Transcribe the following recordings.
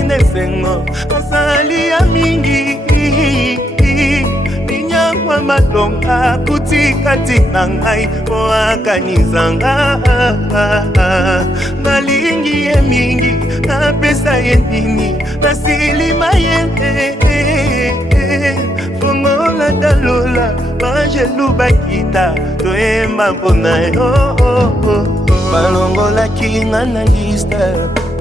nesengo asali ya mingi ninyangwa malonga kutikati na ngai oakanizanga nalingi ye mingi napesa ye nini nasilima ye fongola dalola bangelu bakita toyemba mpona yo balongolaki nga na liste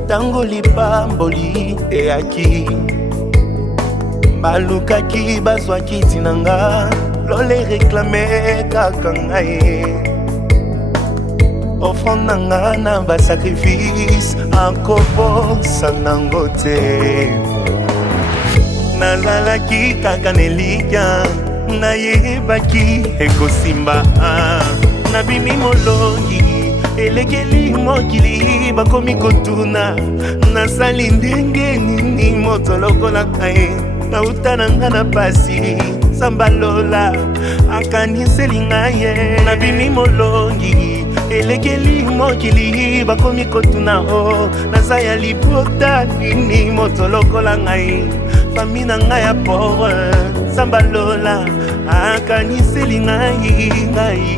tango lipamboli eyaki balukaki bazwaki ntina nga lole reklame kaka ngai offrande na nga na basacrifice akobosa nango te nazalaki kaka nelikya nayebaki ekosimba nabimi molongi elekeli mokili bakomi kotuna nasali ndenge nini moto lokola kae nauta na nga na pasi sambalola akaniseli ngaye nabimi molongi elekeli mokili bakomi kotuna o naza ya libota nini moto lokola ngai fami na ngai ya pauvre sambalola akaniseli ngai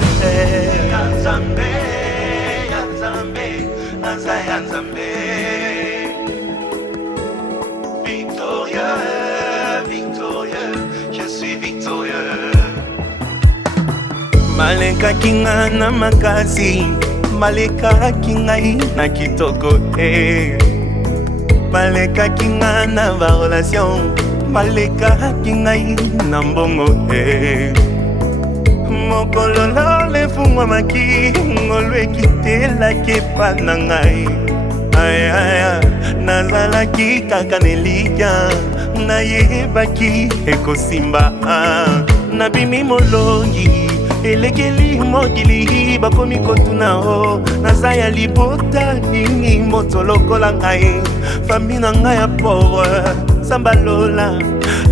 Naza Nzambe victorieux, victorieux, je suis victorieux. Maleka kinga na makasi, maleka kingai na kitoko maleka kinga na ba relation, maleka kingai na mbongo mokolo le fungwa maki ngolwe kitela kepa na ngai aya nazalaki kaka nelikya nayebaki ekosimba nabimi molongi elekeli mokili bakomi kotuna o naza ya libota nini moto lokola ngai fami na ngai ya pauvre sambalola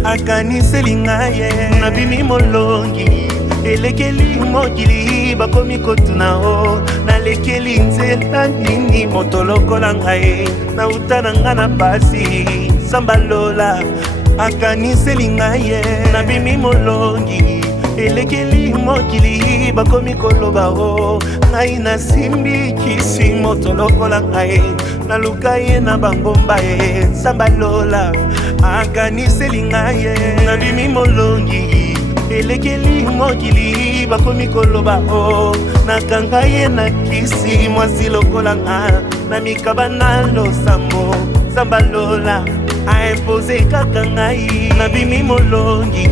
akaniseli ngai nabimi molongi elekeli mokili bakomi kotuna o nalekeli nzela nini moto lokola ngai nauta na nga na pasi sambalola akaniseli ngai nabimi molongi elekeli mokili bakomi koloba o ngai nasimbi kisi moto lokola ngai naluka ye na bangomba sambalola akaniseli ngai nabimi molongi elekeli mokili bakomi koloba o nakanga ye na kisi mwasi lokola nga na mikaba na losambo sambalola aimpose kaka ngai nabimi molongi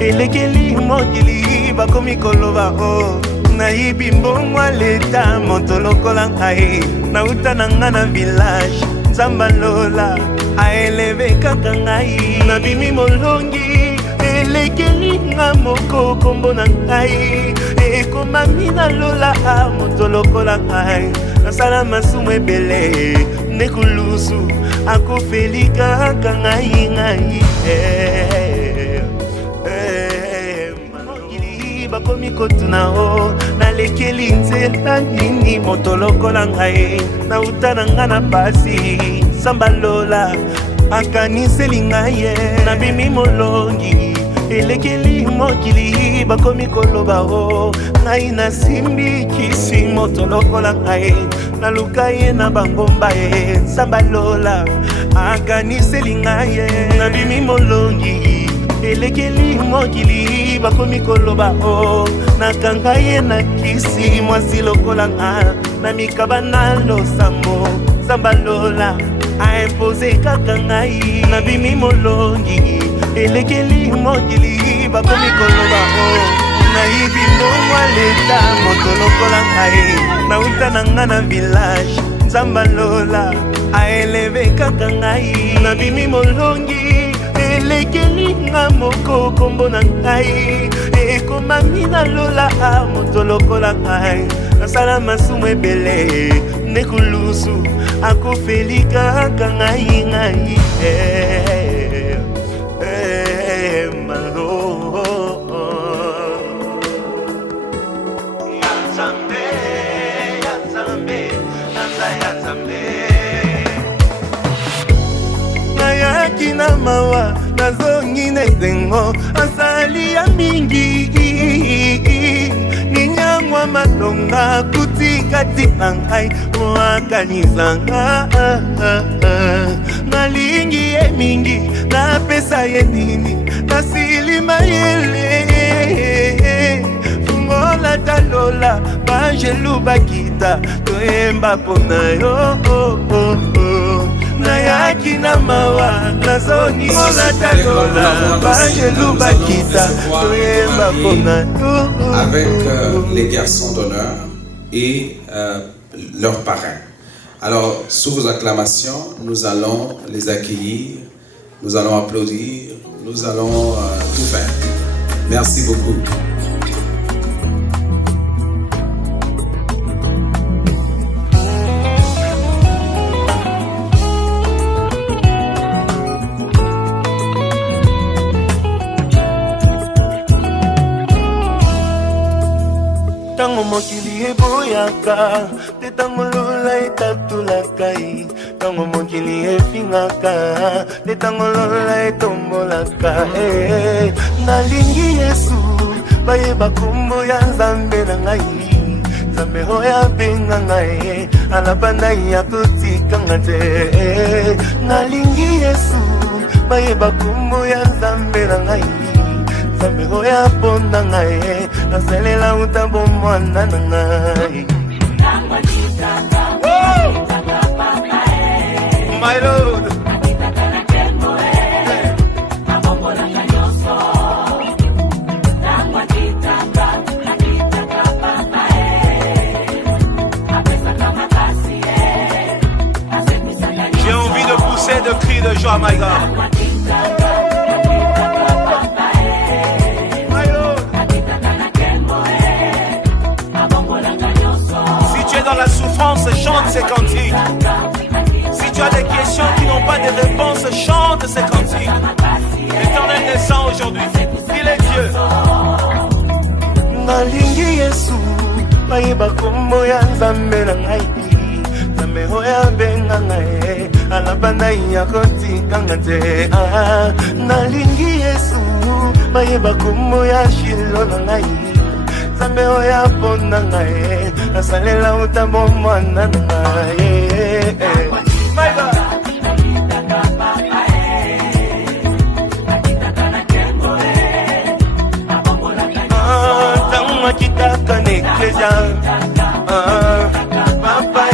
elekeli mokili bakomi koloba o nayibi mbongwa leta moto lokola ngai nauta na nga na village sambalola aeleve kaka ngai nabimi molongi elekeli nga moko kombo na ngai ekomami na lola moto lokola ngai nasala masumu ebele nekulusu akofeli kaka ngai mokili bakomi kotuna o nalekeli nzela nini moto lokola ngai nauta na nga na pasi sambalola akaniseli ngai nabimi molongi elekeli mokili bakomi koloba o ngai nasimbi kisi moto lokola ngai naluka ye na bangomba sambalola akaniseli ngai nabimi molongi elekeli mokili bakomi koloba o nakanga ye na kisi mwasi lokola nga na mikaba na losambo sambalola aimpose kaka ngai nabimi molongi elekeli mokili bakomi koloba o nayibi mbongwa leta moto lokola ngai nauta na nga na village sambalola aeleve kaka ngai nabimi molongi elekeli nga moko kombo na ngai ekomami na lola moto lokola ngai nasala masumu ebele nekulusu akofeli kaka ngai asali ya mingi ninyangwa matonga kutikatika ngai mwakanizanga nalingi ye mingi napesa ye nini nasilima yele fungola talola bangelu bakita toyemba pona yo nayaki na mawa nazoni mola talola bangelu bakita toyemba pona yo. Avec les garçons d'honneur et leurs parrains. Alors, sous vos acclamations, nous allons les accueillir, nous allons applaudir, nous allons tout faire. Merci beaucoup. Tango mokili eboyaka, te tango lola etatulakai. Tango mokili efingaka, te tango lola etombolaka. Nalingi Yesu, bayeba kombo ya Nzambe na ngai. Nzambe oyo abenga ngai, alabanda ya kotikanga te. Nalingi Yesu, bayeba kombo ya Nzambe na ngai. Nzambe oyo aponda ngai, nasalela utambo mwana na ngai. My Lord, j'ai envie de pousser de cris de joie, my God. Dans la souffrance, chante ces cantiques. Si tu as des questions qui n'ont pas de réponse, chante ces cantiques. L'Éternel descend aujourd'hui. Il est Dieu. Nalingi Yesu, bayeba kombo ya Nzambe na ngai. Nzambe oyo abenga ngai, alabanda ya kotikanga te. Nalingi Yesu, bayeba kombo ya Shilo na ngai. Nzambe oyo aponda ngai, nasalela utambo mwana na ngai. My God. Tango makitaka na eklesia, papa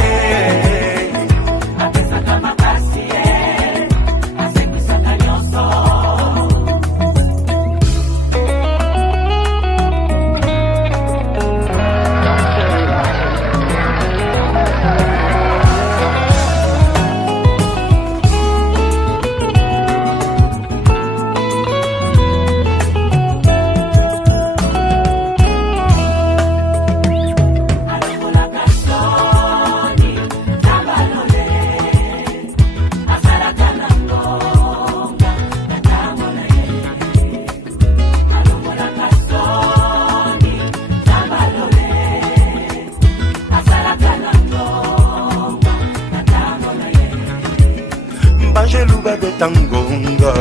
Bangelu babetangonga,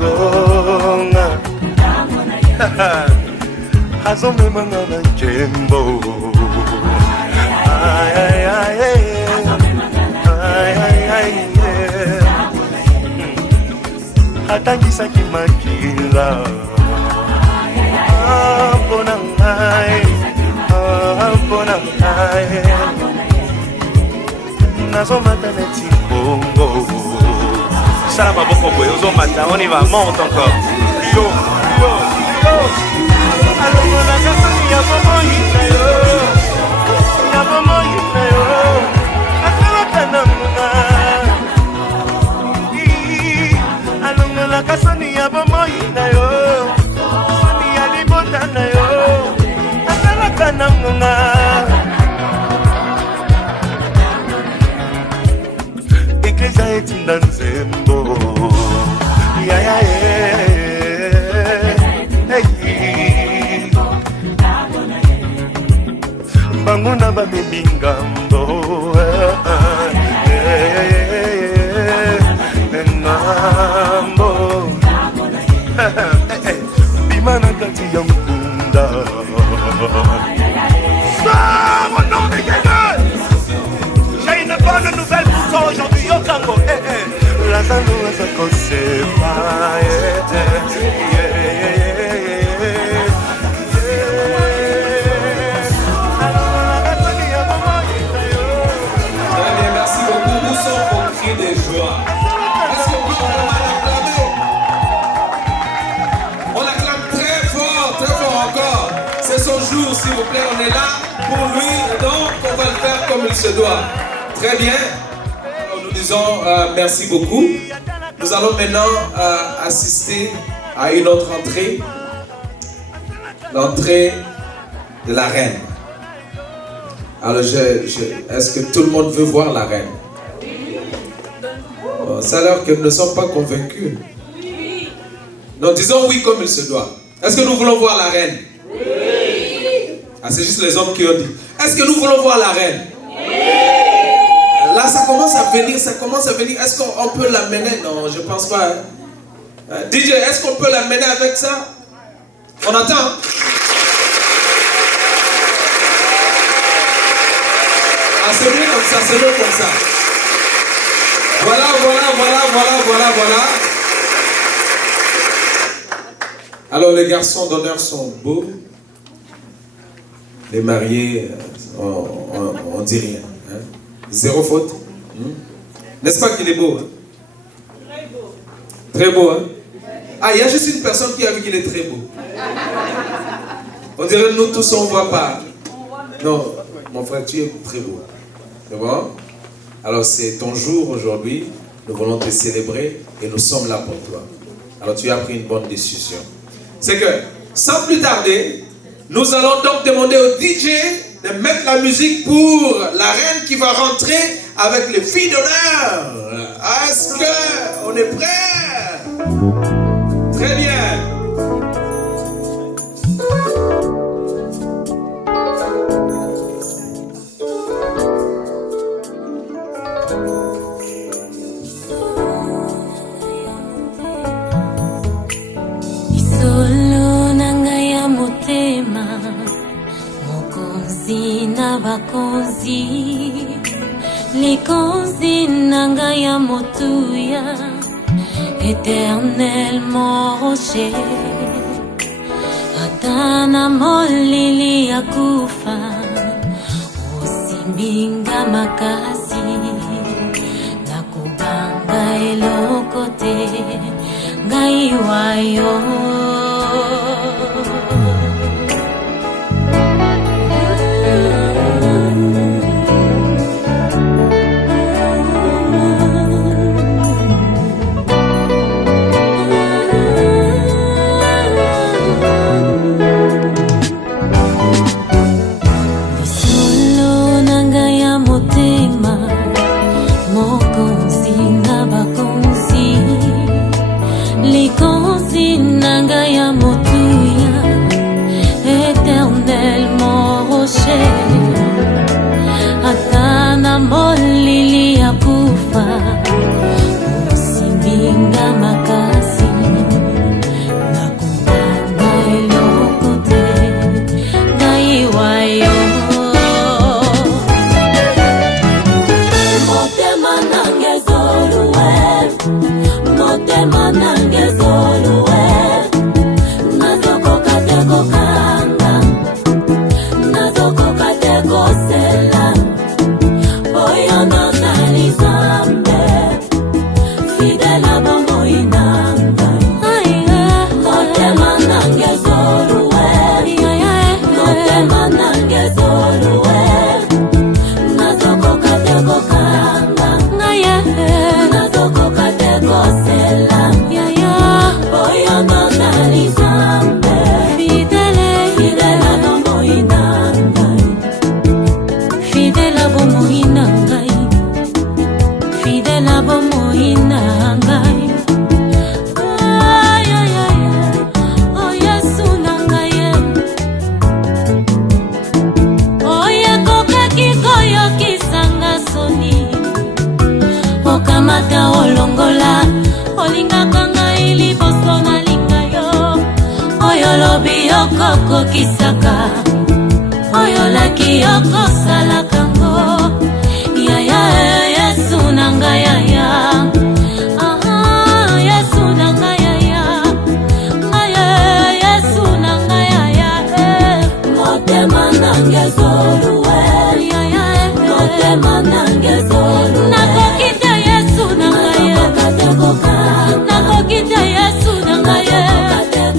gonga, azomemanga na jembo, ay ay ay ay ay ay, atangisaki makila, pona ngai, pona ngai. Nazomata neti bongo. Sala maboko boye, ozomata, on y va, monte encore. Yo, yo, yo. Alongo na kasani ya bomo yina yo. Ya bomo yina yo. Akalaka na mga. Alongo na kasani ya bomo yina yo. Kasani ya libota na yo. Akalaka na mga. Eklesia etinda nzembo ya ya bango na babebi ngambo ngambo bima na kati ya mpunda mon nom de Guégueule. J'ai une bonne nouvelle pour toi aujourd'hui, Yokango. La zano a sa kosepa. Merci beaucoup, nous sommes au cri des joies. Est-ce qu'on peut vraiment l'acclamer? On l'acclame très fort encore. C'est son jour, s'il vous plaît, on est là pour lui, donc on va le faire comme il se doit. Très bien. Nous disons merci beaucoup. Nous allons maintenant assister à une autre entrée. L'entrée de la reine. Alors, est-ce que tout le monde veut voir la reine? Bon, ça a l'air que nous ne sommes pas convaincus. Non, disons oui comme il se doit. Est-ce que nous voulons voir la reine? Ah, c'est juste les hommes qui ont dit. Est-ce que nous voulons voir la reine? Là, ça commence à venir, Est-ce qu'on peut l'amener? Non, je pense pas. Hein? DJ, est-ce qu'on peut l'amener avec ça? On attend. Ah, c'est mieux comme ça, c'est mieux comme ça. Voilà. Alors, les garçons d'honneur sont beaux. Les mariés, on dit rien. Hein? Zéro faute. N'est-ce pas qu'il est beau? Hein? Très beau. Très beau, hein? Ah, il y a juste une personne qui a vu qu'il est très beau. On dirait nous tous, on ne voit pas. Non, mon frère, tu es très beau. C'est bon? Alors, c'est ton jour aujourd'hui. Nous voulons te célébrer et nous sommes là pour toi. Alors, tu as pris une bonne décision. C'est que, sans plus tarder, nous allons donc demander au DJ de mettre la musique pour la reine qui va rentrer avec les filles d'honneur. Est-ce qu'on est prêt? Très bien. Bakonzi likonzi nanga ya motuya éternellement rocher atana molili ya kufa osimbinga makasi nakubanga eloko te ngai wayo olobi okokokisaka oyo laki okosalaka ngo yaya Yesu na ngai yaya Yesu na ngai yaya Yesu na ngai yaya motema nange zoluwe yaya motema nange zoluwe nakokita Yesu na ngai nakokita Yesu na ngai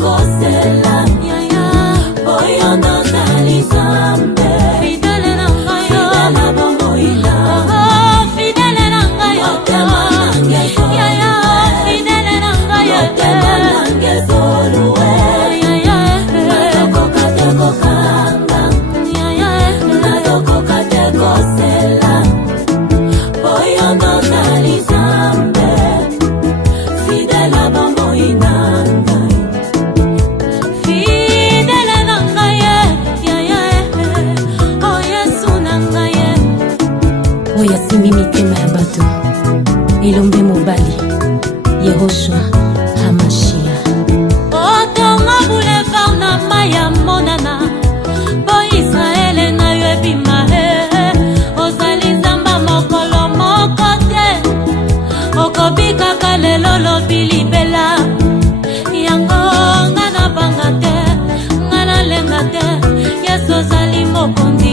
kosela yaya oyo nazali zambe fidele na ngai fidele bomoina fidele na ngai yaya fidele na ngai motema nange zoluwe yaya nazokoka te kokanga yaya nazokoka te kosela oyo nazali zambe fidele bomoina oyo asimbi mitema ya bato elombe mobali Yehoshua Hamashia otonga boulevard na mai ya monana bo Israele na yo ebima ozali nzamba mokolo moko te okobikaka lelo lobi libela yango nga na banga te nga na lenga te Yesu ozali mokonzi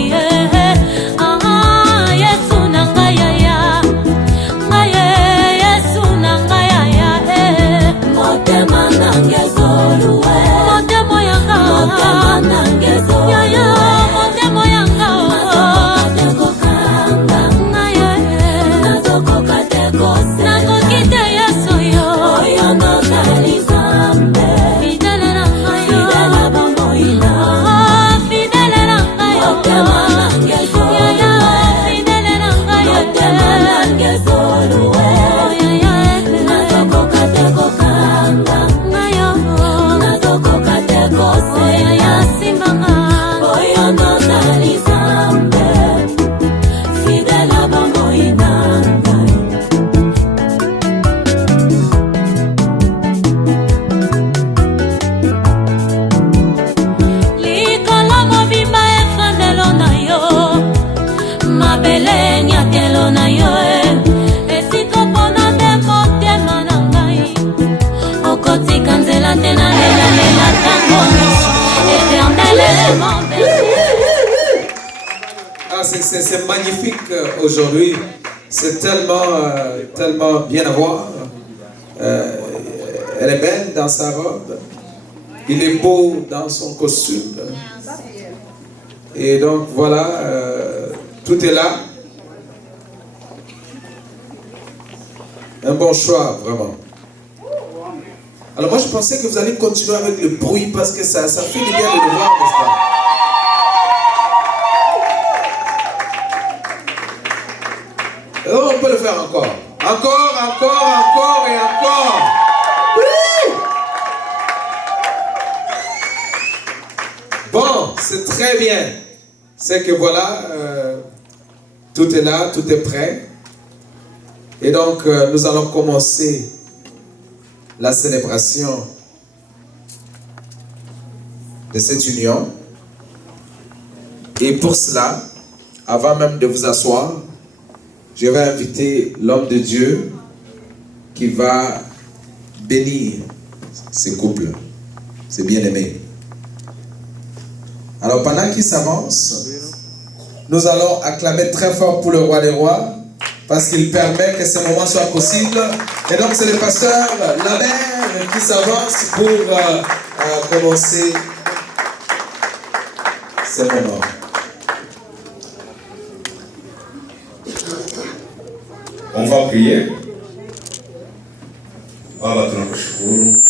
C'est magnifique aujourd'hui, c'est tellement bien à voir. Elle est belle dans sa robe, il est beau dans son costume. Et donc voilà, tout est là. Un bon choix, vraiment. Alors moi je pensais que vous allez continuer avec le bruit parce que ça fait du bien de le voir, n'est-ce pas? Alors on peut le faire encore. Encore et encore. Oui! Bon, c'est très bien. C'est que voilà, tout est là, tout est prêt. Et donc nous allons commencer la célébration de cette union. Et pour cela, avant même de vous asseoir, je vais inviter l'homme de Dieu qui va bénir ces couples, ces bien-aimés. Alors pendant qu'il s'avance, nous allons acclamer très fort pour le roi des rois, parce qu'il permet que ce moment soit possible. Et donc c'est le pasteur Lambert qui s'avance pour commencer ce moment. On va prier. Baba, tunakushukuru.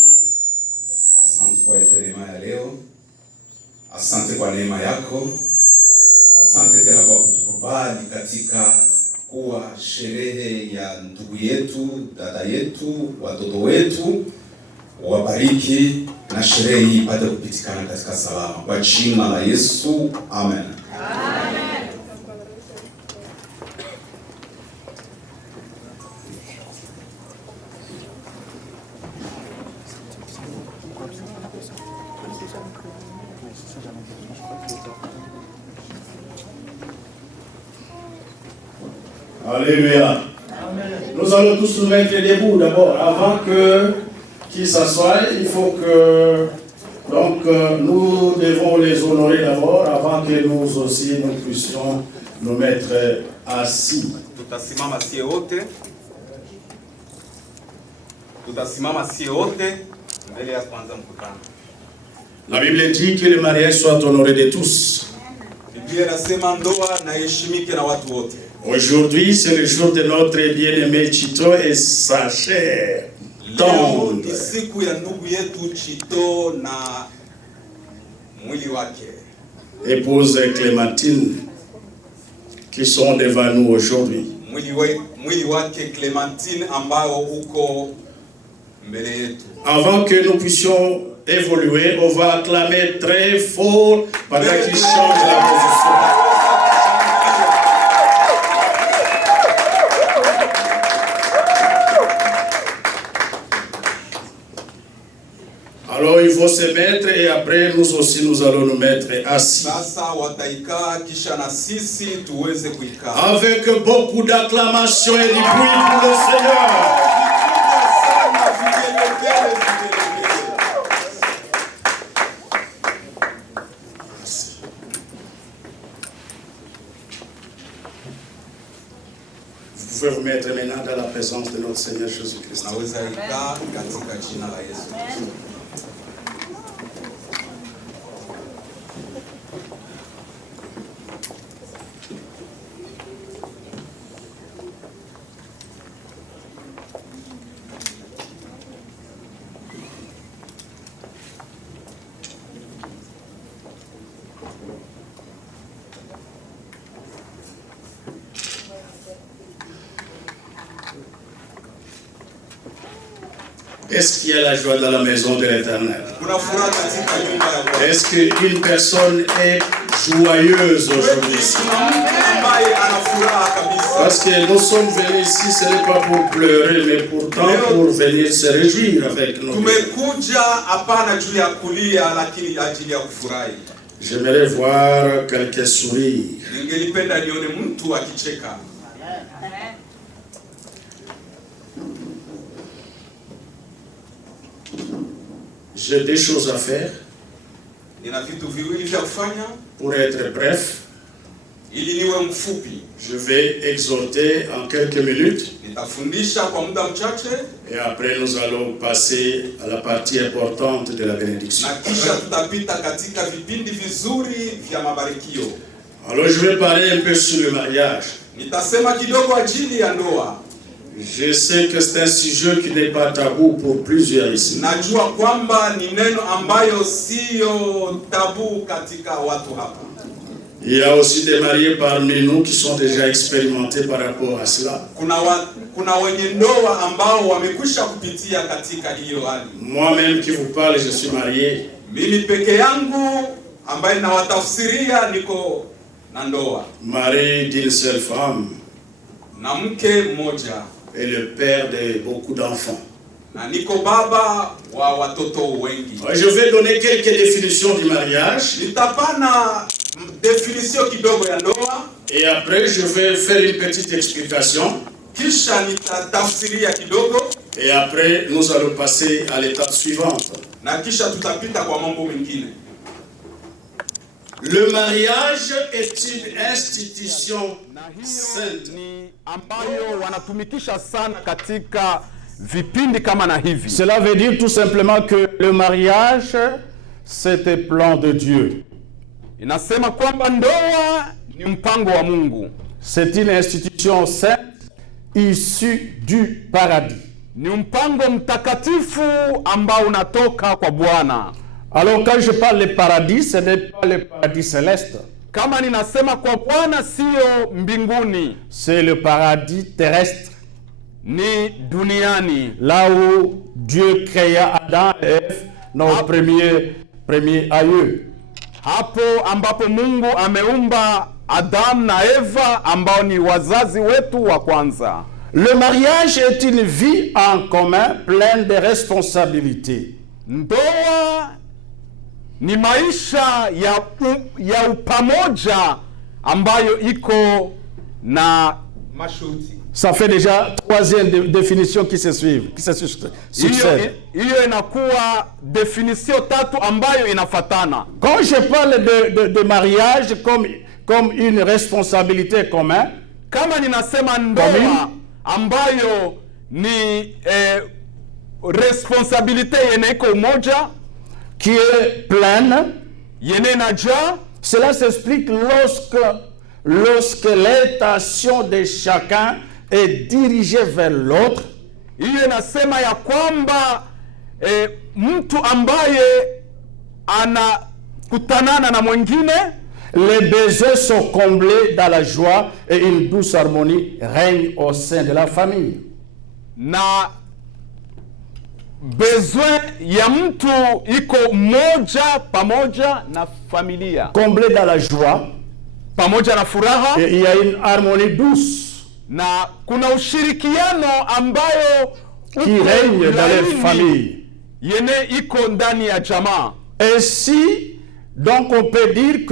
Asante kwa neema ya leo. Asante kwa neema yako. Asante tena kwa kutukubali katika kuwa sherehe ya ndugu yetu, dada yetu, watoto wetu. Wabariki na sherehe hii ipate kupitikana katika salama. Kwa jina la Yesu, amen. Alléluia. Nous allons tous nous mettre debout d'abord. Avant qu'ils s'assoient, il faut que... Donc, nous devons les honorer d'abord avant que nous aussi, nous puissions nous mettre assis. Tutasimama sie wote. Tutasimama sie wote mbele ya kwanza mkutano. La Bible dit que le mariage soit honoré de tous. Biblia inasema ndoa na heshimike na watu wote. Aujourd'hui, c'est le jour de notre bien-aimé Chito et sa chère Leo ni tendre siku ya ndugu yetu Chito na mwili wake. épouse Clémentine qui sont devant nous aujourd'hui. Mwili wake Clémentine ambao uko mbele yetu. Avant que nous puissions évoluer, on va acclamer très fort pendant qu'ils changent la position. Alors il faut se mettre et après nous aussi nous allons nous mettre assis. Sasa wataikaa kisha na sisi tuweze kuikaa. Avec beaucoup d'acclamations et du bruit pour le Seigneur. Vous pouvez vous mettre maintenant dans la présence de notre Seigneur Jésus-Christ. Unaweza ikaa katika jina la Yesu. Est-ce qu'il y a la joie dans la maison de l'Éternel? Est-ce qu'une personne est joyeuse aujourd'hui? Parce que nous sommes venus ici, ce n'est pas pour pleurer, mais pourtant pour venir se réjouir avec nous. J'aimerais voir quelques sourires. J'ai des choses à faire. Pour être bref, je vais exhorter en quelques minutes. Et après, nous allons passer à la partie importante de la bénédiction. Alors, je vais parler un peu sur le mariage. Je sais que c'est un sujet qui n'est pas tabou pour plusieurs ici. Il y a aussi des mariés parmi nous qui sont déjà expérimentés par rapport à cela. Moi-même qui vous parle, je suis marié. Marié d'une seule femme. Et le père de beaucoup d'enfants. Je vais donner quelques définitions du mariage. Et après, je vais faire une petite explication. Et après, nous allons passer à l'étape suivante. Le mariage est une institution sainte. Cela veut dire tout simplement que le mariage, c'est un plan de Dieu. C'est une institution sainte issue du paradis. Alors quand je parle de paradis, ce n'est pas le paradis céleste. C'est le paradis terrestre. Là où Dieu créa Adam et Ève, nos premiers aïeux. Hapo ambapo Mungu ameumba Adam na Eva ambao ni wazazi wetu wa kwanza. Le mariage est une vie en commun pleine de responsabilités. Ndoa ni maisha ya upamoja ambayo iko na masharti. Ça fait déjà troisième définition qui se succède. Hiyo inakuwa définition tatu ambayo inafatana. Quand je parle de mariage comme une responsabilité commune, kama ninasema ndoa ambayo ni responsabilité yenye iko umoja, qui est pleine, yenye naja, cela s'explique lorsque l'intention de chacun est dirigée vers l'autre. Hiyo inasema ya kwamba mtu ambaye anakutanana na mwingine, les besoins sont comblés dans la joie et une douce harmonie règne au sein de la famille. Na besoin ya mtu iko moja pamoja na familia, comblé dans la joie, pamoja na furaha, et il y a une harmonie douce, na kuna ushirikiano ambayo qui règne dans les familles, yene iko ndani ya jamaa. Ainsi, donc on peut dire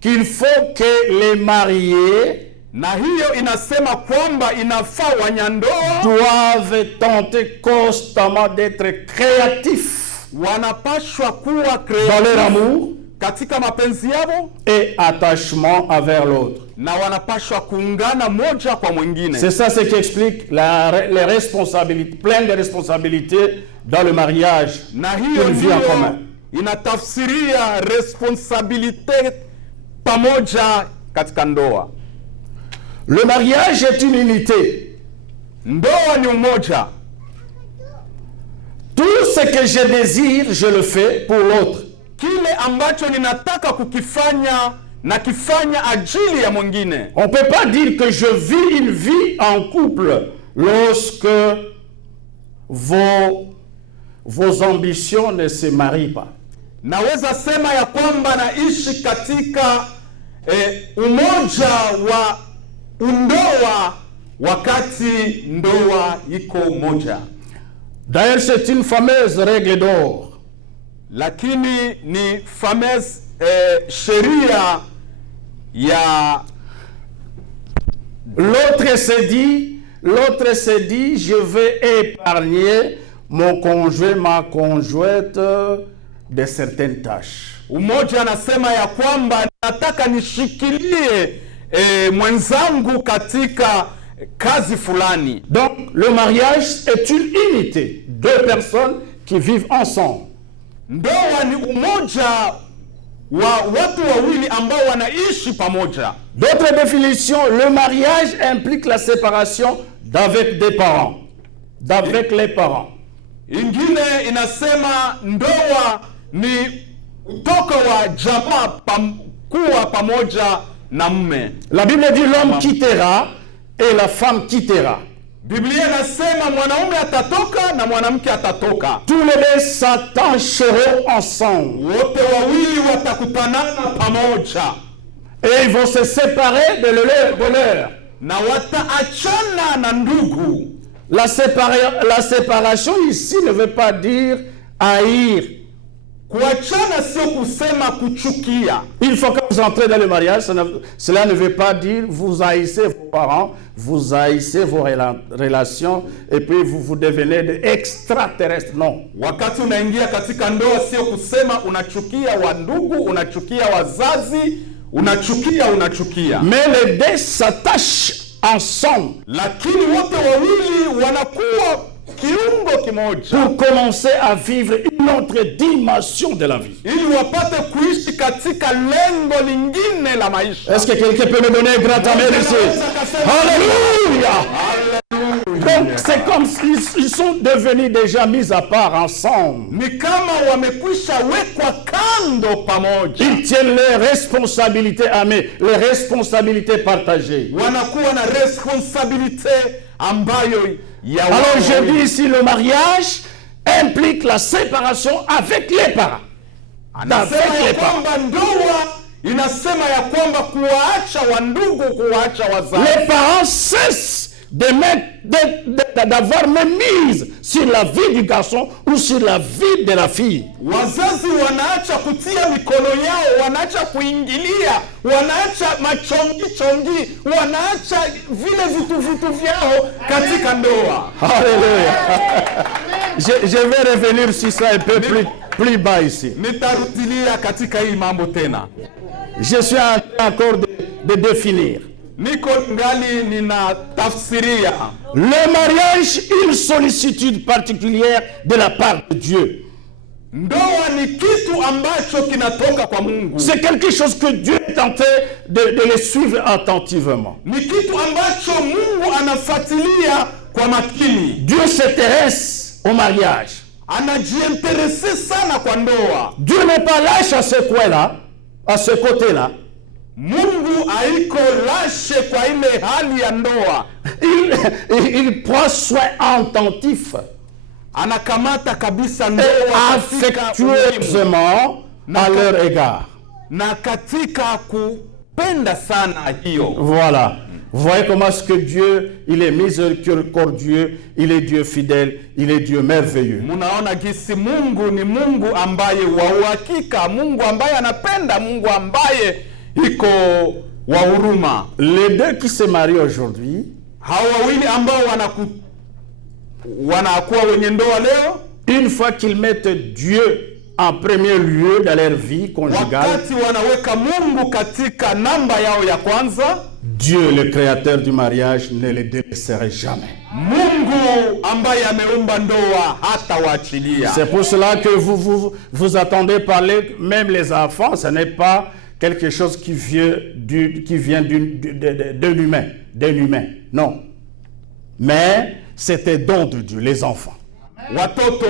qu'il faut que les mariés, na hiyo inasema kwamba inafaa wanyandoa doivent tenter constamment d'être créatifs, wanapashwa kuwa dans leur amour katika mapenzi yao et attachement envers l'autre. na wanapashwa kuungana moja kwa mwingine. C'est ça ce qui explique les responsabilités, plein de responsabilités dans le mariage, na hiyo une vie en commun. Inatafsiria responsabilité pamoja katika ndoa. Le mariage est une unité. Ndoa ni umoja. Tout ce que je désire, je le fais pour l'autre. Kile ambacho ninataka kukifanya na kifanya ajili ya mwingine. On peut pas dire que je vis une vie en couple lorsque vos ambitions ne se marient pas. Naweza sema ya kwamba naishi katika umoja wa undoa wakati ndoa iko moja. D'ailleurs, c'est une fameuse règle d'or. Lakini ni fameuse sheria ya l'autre se dit je vais épargner mon conjoint, ma conjointe de certaines tâches. Umoja anasema ya kwamba nataka nishikilie mwenzangu katika kazi fulani. Donc le mariage est une unité, deux personnes qui vivent ensemble. Ndoa ni umoja wa watu wawili ambao wanaishi pamoja. D'autres définitions, le mariage implique la séparation d'avec des parents, d'avec les parents. Ingine inasema ndoa ni utoka wa jamaa kuwa pamoja na mume. La Bible dit l'homme quittera et la femme quittera. Biblia inasema mwanaume atatoka na mwanamke atatoka. Tous les deux s'attacheront ensemble. Wote wawili watakutanana pamoja. Et ils vont se séparer de leur. Na wataachana na ndugu. La séparation ici ne veut pas dire haïr. Kuachana sio kusema kuchukia. Une fois que vous entrez dans le mariage, cela ne veut pas dire vous haïssez vos parents, vous haïssez vos relations et puis vous devenez des extraterrestres. Non. Wakati unaingia katika ndoa sio kusema unachukia wandugu, unachukia wazazi, unachukia. Mais les deux s'attachent ensemble. Lakini wote wawili wanakuwa kiungo kimoja. Pour commencer à vivre une autre dimension de la vie. Ili wapate kuishi katika lengo lingine la maisha. Est-ce que quelqu'un peut me donner un grand amen ici? Alléluia! Donc c'est comme s'ils sont devenus déjà mis à part ensemble. Ni kama wamekwisha wekwa kando pamoja. Ils tiennent les responsabilités amées, les responsabilités partagées. Wanakuwa na responsabilité ambayo ya alors je dis ici le mariage implique la séparation avec les parents. Avec les parents. Ndoa inasema ya kwamba kuwaacha wandugu, kuwaacha wazazi. Les parents cessent d'avoir même mise sur la vie du garçon ou sur la vie de la fille. Wazazi wanaacha kutia mikono yao, wanaacha kuingilia, wanaacha machongi, wanaacha vile vitu vyao katika ndoa. Alléluia. Je vais revenir sur ça un peu plus bas ici. Nitarudilia katika hii mambo tena. Je suis en train encore de définir. Niko ngali nina tafsiria. Le mariage, une sollicitude particulière de la part de Dieu. Ndoa ni kitu ambacho kinatoka kwa Mungu. C'est quelque chose que Dieu est en train de les suivre attentivement. Ni kitu ambacho Mungu anafuatilia kwa makini. Dieu s'intéresse au mariage. Anajiinteresse sana kwa ndoa. Dieu n'est pas lâche à ce coin-là, à ce côté-là. Mungu haiko lashe kwa ile hali ya ndoa. Il prend soin attentif. Anakamata kabisa ndoa affectueusement à leur égard. Na katika kupenda sana hiyo. Voilà. Vous voyez comment est-ce que Dieu, il est miséricordieux, il est Dieu fidèle, il est Dieu merveilleux. Munaona gisi Mungu ni Mungu ambaye wa uhakika, Mungu ambaye anapenda, Mungu ambaye iko wa huruma. Les deux qui se marient aujourd'hui, hawa wawili ambao wanakuwa wenye ndoa leo, une fois qu'ils mettent Dieu en premier lieu dans leur vie conjugale, wakati wanaweka Mungu katika namba yao ya kwanza, Dieu, le créateur du mariage, ne les délaisserait jamais. Mungu ambaye ameumba ndoa hata waachilia. C'est pour cela que vous attendez parler, même les enfants, ce n'est pas quelque chose qui vient d'un humain. Non. Mais c'est un don de Dieu, les enfants. Watoto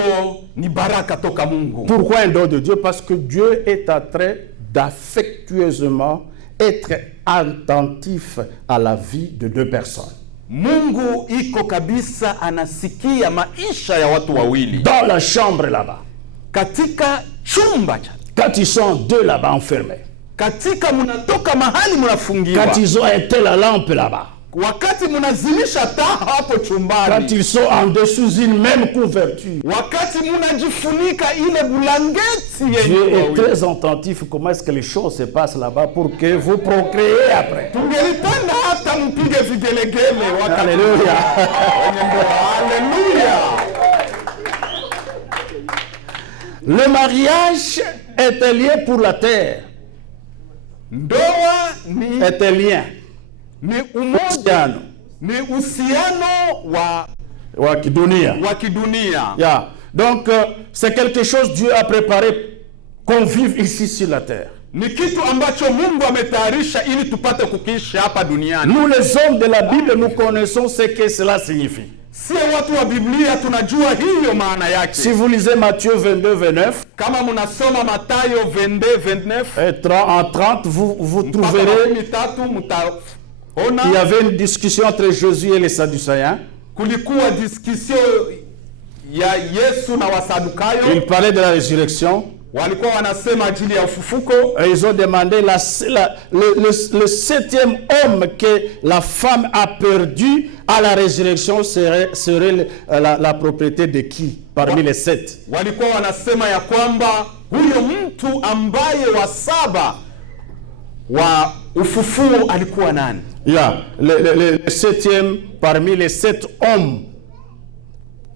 ni baraka toka Mungu. Pourquoi un don de Dieu? Parce que Dieu est en train d'affectueusement être attentif à la vie de deux personnes. Mungu iko kabisa anasikia maisha ya watu wawili. Dans la chambre là-bas. Katika chumba. Quand ils sont deux là-bas enfermés. Katika munatoka mahali munafungiwa. Quand ils ont éteint la lampe là-bas. Wakati munazimisha taa hapo chumbani. Quand ils sont en dessous d'une même couverture. Wakati munajifunika ile bulangeti yenye. Dieu est très attentif comment est-ce que les choses se passent là-bas pour que vous procréez après. Tungelipenda hata mpige vigelegele wakati. Alléluia. Alléluia. Le mariage est un lien pour la terre. Ndoa ni est un lien. Ni umoja, ni uhusiano wa kidunia. Yeah. Donc c'est quelque chose Dieu a préparé qu'on vive ici sur la terre. Ni kitu ambacho Mungu ametayarisha ili tupate kukiishi hapa duniani. Nous les hommes de la Bible, nous connaissons ce que cela signifie. Si watu wa Biblia tunajua hiyo maana yake. Si vous lisez Matthieu 22-29, kama mnasoma Mathayo 22-29, en 30, vous trouverez il y avait une discussion entre Jésus et les Sadducéens. Kulikuwa discussion ya Yesu na Wasadukayo. Il parlait de la résurrection. Walikuwa wanasema ajili ya ufufuko. Et ils ont demandé le septième homme que la femme a perdu à la résurrection serait la propriété de qui parmi les sept? Walikuwa wanasema ya kwamba huyo mtu ambaye wa saba wa ufufuo alikuwa nani? Le septième parmi les sept hommes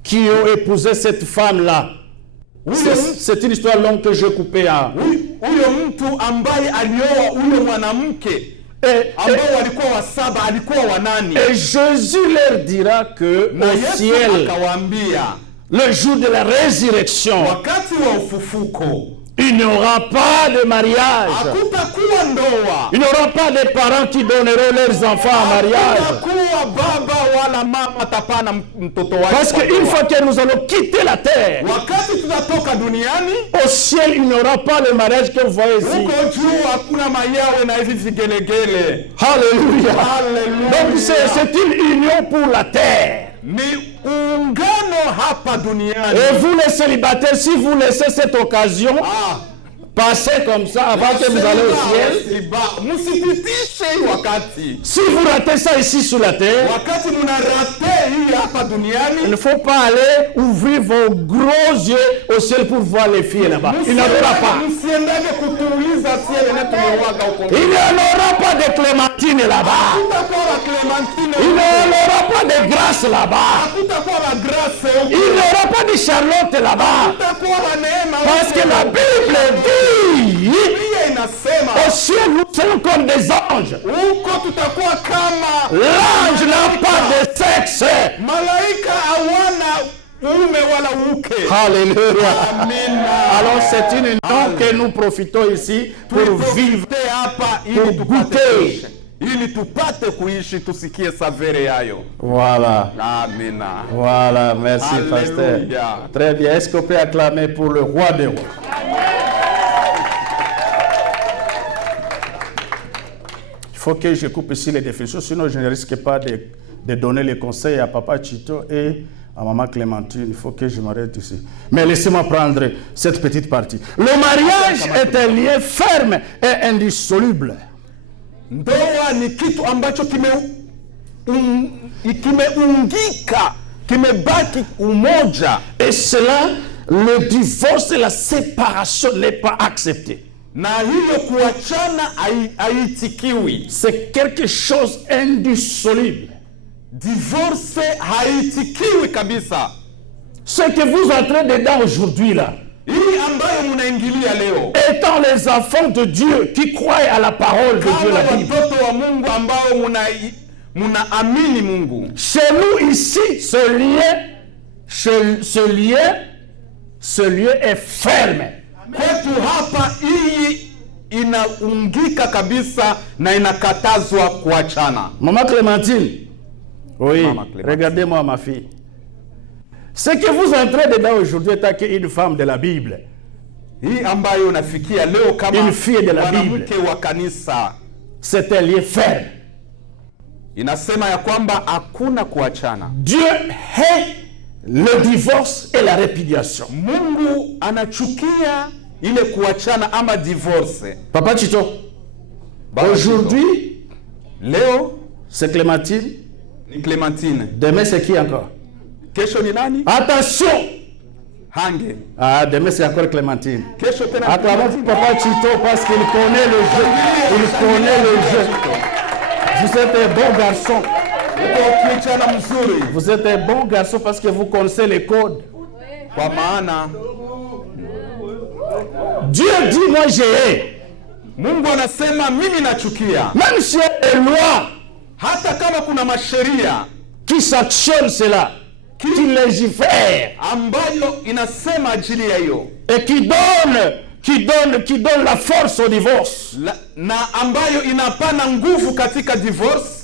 qui ont épousé cette femme-là. C'est une histoire longue que je coupais en. Huyo mtu ambaye alioa huyo mwanamke ambao walikuwa wa saba alikuwa wa nani? Et Jésus leur dira que au ciel, le jour de la résurrection, wakati wa ufufuko, il n'y aura pas de mariage. Hakutakuwa ndoa. Il n'y aura pas de parents qui donneront leurs enfants en mariage. Hakutakuwa baba wala mama tapana mtoto wake. Parce qu'une fois que nous allons quitter la terre, wakati tutatoka duniani, au ciel il n'y aura pas le mariage que vous voyez ici. Huko juu hakuna mayawe na hivi vigelegele. Alléluia. Alléluia. Donc c'est une union pour la terre. Ni ungano hapa duniani. Et vous les célibataires, si vous laissez cette occasion, Passez comme ça avant que vous allez au ciel. Msipitishe hii wakati. Si vous ratez ça ici sur la terre, Wakati mnarate hii hapa duniani, il ne faut pas aller ouvrir vos gros yeux au ciel pour voir les filles là-bas. Il n'y en aura pas. msiendage kutuuliza sie wenye tumewaga huko. Il n'y en aura pas de clémentine là-bas. Hakutakuwa na Clementine. Il n'y aura pas de grâce là-bas. Hakutakuwa na Grace huko. Il n'y aura pas de Charlotte là-bas. Hakutakuwa na neema huko. Parce que la Bible dit, Biblia inasema au ciel nous sommes comme des anges. huko tutakuwa kama L'ange n'a pas de sexe. malaika hawana uume wala uke. Alléluia. Amina. Alors c'est une union que nous profitons ici pour vivre, Tuitafute hapa pour ili tupate goûter. kuishi. Ili tupate kuishi tusikie savere yayo. Voilà. Amina. Voilà, merci Alléluia. pasteur. Très bien. Est-ce qu'on peut acclamer pour le roi des rois? Il faut que je coupe ici les définitions, sinon je ne risque pas de donner les conseils à Papa Chito et à Maman Clémentine. Il faut que je m'arrête ici. Mais laissez-moi prendre cette petite partie. Le mariage est un lien ferme et indissoluble. Ndoa ni kitu ambacho kimeungika, kimebaki umoja. Et cela, le divorce et la séparation n'est pas accepté. Na hiyo kuachana haitikiwi. C'est quelque chose d'indissoluble. Divorce haitikiwi kabisa. Ce que vous entrez dedans aujourd'hui là, Hii ambayo mnaingilia leo, étant les enfants de Dieu qui croient à la parole de Dieu, kama la Bible. watoto wa Mungu ambao munaamini Mungu. Chez nous ici, ce lieu est ferme. Kwetu hapa hii inaungika kabisa na inakatazwa kuachana. Maman Clémentine, oui, Maman Clémentine. regardez-moi ma fille. Ce que vous entrez dedans aujourd'hui est qu'une femme de la Bible. Hii ambayo unafikia leo kama Une fille de la mwanamke wa kanisa, C'est un lien ferme. inasema ya kwamba hakuna kuachana. Dieu hait le divorce et la répudiation. Mungu anachukia ile kuachana ama divorce. Papa Chito, Baba aujourd'hui, Leo c'est Clémentine. ni Clementine, Demain, c'est qui encore? kesho ni nani? Attention! Hange. Ah, demain, c'est encore Clémentine. Kesho tena Acclamons pour Papa Chito parce qu'il connaît le jeu. Il connaît le jeu. Vous êtes un bon garçon. Uko kichana mzuri. Vous êtes un bon garçon parce que vous connaissez les codes. Kwa maana Dieu dit, moi j'ai hais. Mungu anasema mimi nachukia. Même s'il y a des lois Hata kama kuna masheria qui sanctionnent cela, qui légifèrent ambayo inasema ajili ya hiyo et qui donnent la force au divorce. na ambayo inapana nguvu katika divorce,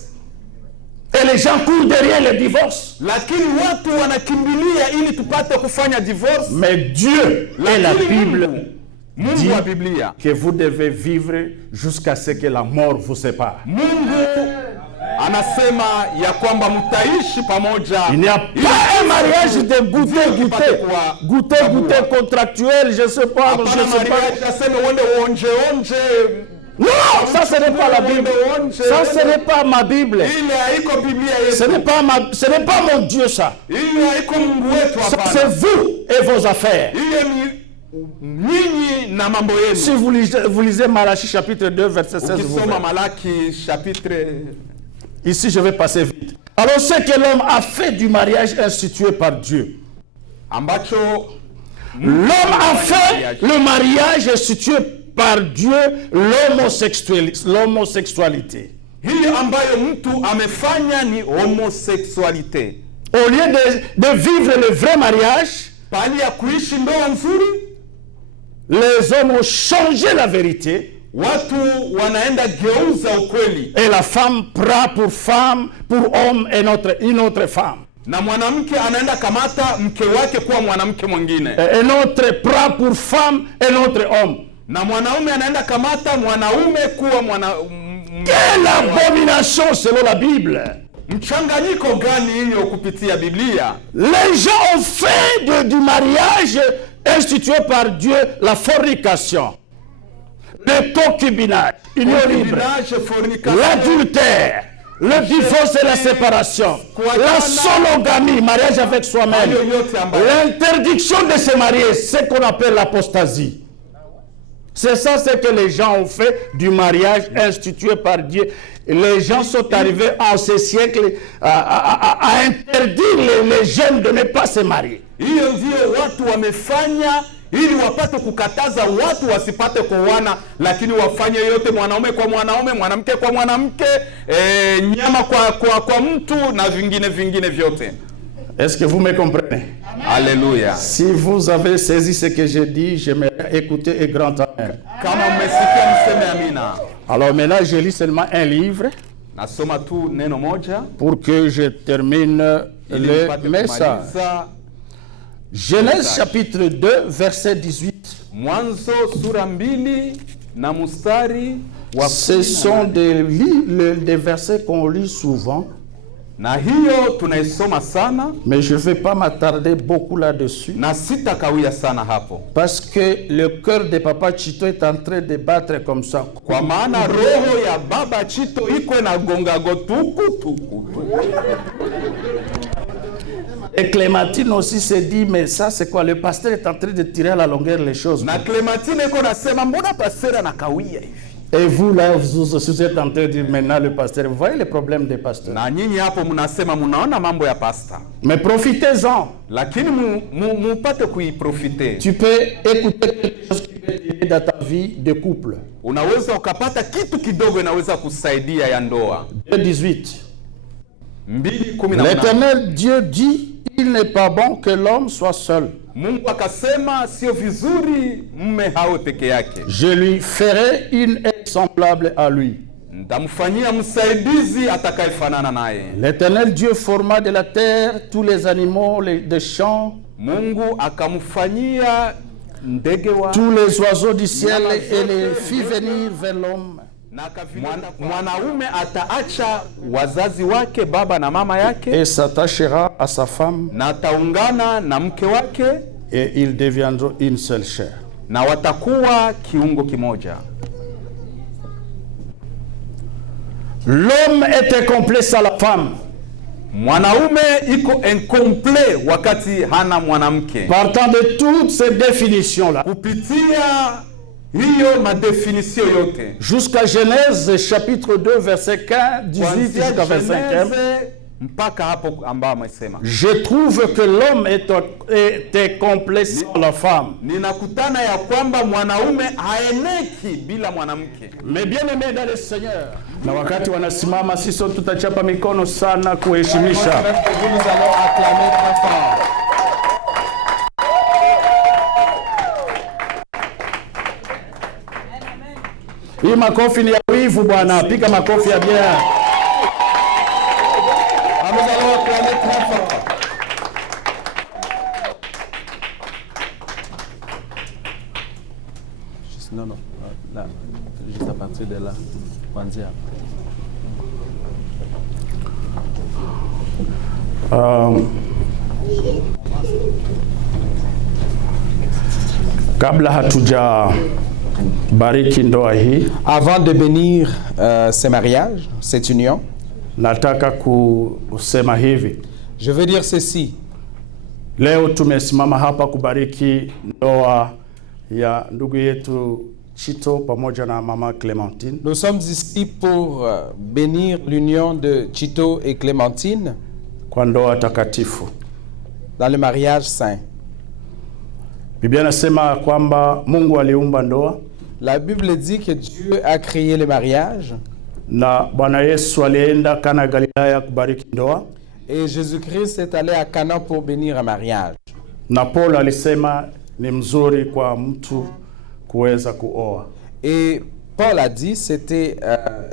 Et les gens courent derrière le divorce. lakini watu wanakimbilia ili tupate kufanya divorce. Mais Dieu et la Lakini Bible Mungu wa Biblia, que vous devez vivre jusqu'à ce que la mort vous sépare. Mungu anasema ya kwamba mtaishi pamoja. Il n'y a pas un mariage de goûter contractuel, je sais pas, je Hapana sais pas. mariage aseme uende uonje. Non, ça ce n'est pas la Bible. Ça ce n'est pas ma Bible. Ile haiko Biblia Ce yetu. n'est pas mon Dieu ça. Ile haiko Mungu wetu Ça, hapana. c'est vous et vos affaires. Ile ni nyinyi na mambo Si yenu. vous lisez Malachie chapitre 2 verset 16, vous Ukisoma verrez. Malaki chapitre, Ici je vais passer vite. Alors ce que l'homme a fait du mariage institué par Dieu. ambacho L'homme a fait le mariage institué par Dieu, l'homosexualité. hiyo ambayo mtu amefanya ni homosexualité. Au lieu de vivre le vrai mariage, Pali ya kuishi ndoa nzuri, les hommes ont changé la vérité watu wanaenda geuza ukweli, et la femme prend pour homme une autre femme. na mwanamke anaenda kamata mke wake kuwa mwanamke mwingine, Et un autre prend pour femme un autre homme. na mwanaume anaenda kamata mwanaume kuwa Quelle abomination selon la Bible! mchanganyiko gani hiyo kupitia Biblia? Les gens ont fait du mariage institué par Dieu la fornication. le concubinage, union libre, concubinage, fornication, l'adultère, le divorce et la séparation, la sonogamie, mariage avec soi-même, l'interdiction de se marier, ce qu'on appelle l'apostasie. C'est ça ce que les gens ont fait du mariage institué par Dieu. Les gens sont arrivés en ce siècle à interdire les jeunes de ne pas se marier. Hiyo ndio watu wamefanya ili wapate kukataza watu wasipate kuoana, lakini wafanye yote mwanaume kwa mwanaume, mwanamke kwa mwanamke, nyama kwa mtu na vingine vyote. Est-ce que vous me comprenez? Alléluia. Si vous avez saisi ce que je dis, j'aimerais écouter et grand amen. Kama mmesikia mseme amina. Alors maintenant, je lis seulement un livre Nasoma tu neno moja pour que je termine le message. Genèse chapitre 2, verset 18. Mwanzo sura 2 na mstari wa 18. Ce sont des versets qu'on lit souvent. Na hiyo tunaisoma sana, mais je ne vais pas m'attarder beaucoup là-dessus. Na sitakawia sana hapo. Parce que le cœur de Papa Chito est en train de battre comme ça. Kwa maana roho ya Baba Chito iko na gonga tuku. Et Clémentine aussi se dit, mais ça c'est quoi? Le pasteur est en train de tirer à la longueur les choses. Na Clémentine iko nasema mbona pasteur anakawia hivi? Et vous là, vous êtes en train de dire maintenant le pasteur. Vous voyez les problèmes des pasteurs. Na nyinyi hapo mnasema mnaona mambo ya pastor. Mais profitez-en. Lakini mupate kuiprofite. Tu peux écouter quelque chose qui peut t'aider dans ta vie de couple. Unaweza ukapata kitu kidogo inaweza kusaidia ya ndoa. 2:18. 2:18. L'Éternel Dieu dit, il n'est pas bon que l'homme soit seul. Mungu akasema sio vizuri mume hawe peke yake. Je lui ferai une aide semblable à lui. Ndamfanyia msaidizi atakayefanana naye. L'Éternel Dieu forma de la terre tous les animaux des champs. Mungu akamfanyia ndege wa tous les oiseaux du ciel et les fit venir vers l'homme. Mwanaume ataacha wazazi wake baba na mama yake, et s'attachera à sa femme, na ataungana na mke wake, et ils deviendront une seule chair. Na watakuwa kiungo kimoja. L'homme était complet sans la femme. Mwanaume iko incomplet wakati hana mwanamke. Partant de toutes ces définitions là, kupitia hiyo madefinisio yote jusqu'à Genèse chapitre 2 verset 18 jusqu'à 25. Mpaka hapo ambao amesema, je trouve que l'homme était complet sans la femme. Ninakutana ya kwamba mwanaume haeneki bila mwanamke. Mais bien aimé dans le Seigneur, na wakati wanasimama sisi tutachapa mikono sana kuheshimisha. Hii makofi ni ya wivu bwana, piga makofi ya bien. Non, là, juste à partir de là, kabla hatuja bariki ndoa hii, avant de bénir ce mariage, cette union, nataka kusema hivi. Je veux dire ceci. Leo tumesimama hapa kubariki ndoa ya ndugu yetu Chito pamoja na mama Clémentine. Nous sommes ici pour bénir l'union de Chito et Clémentine kwa ndoa takatifu, dans le mariage saint. Biblia inasema kwamba Mungu aliumba ndoa. La Bible dit que Dieu a créé le mariage. Na Bwana Yesu alienda Kana Galilaya kubariki ndoa. Et Jésus-Christ est allé à Cana pour bénir un mariage. Na Paul alisema ni mzuri kwa mtu kuweza kuoa. Et Paul a dit c'était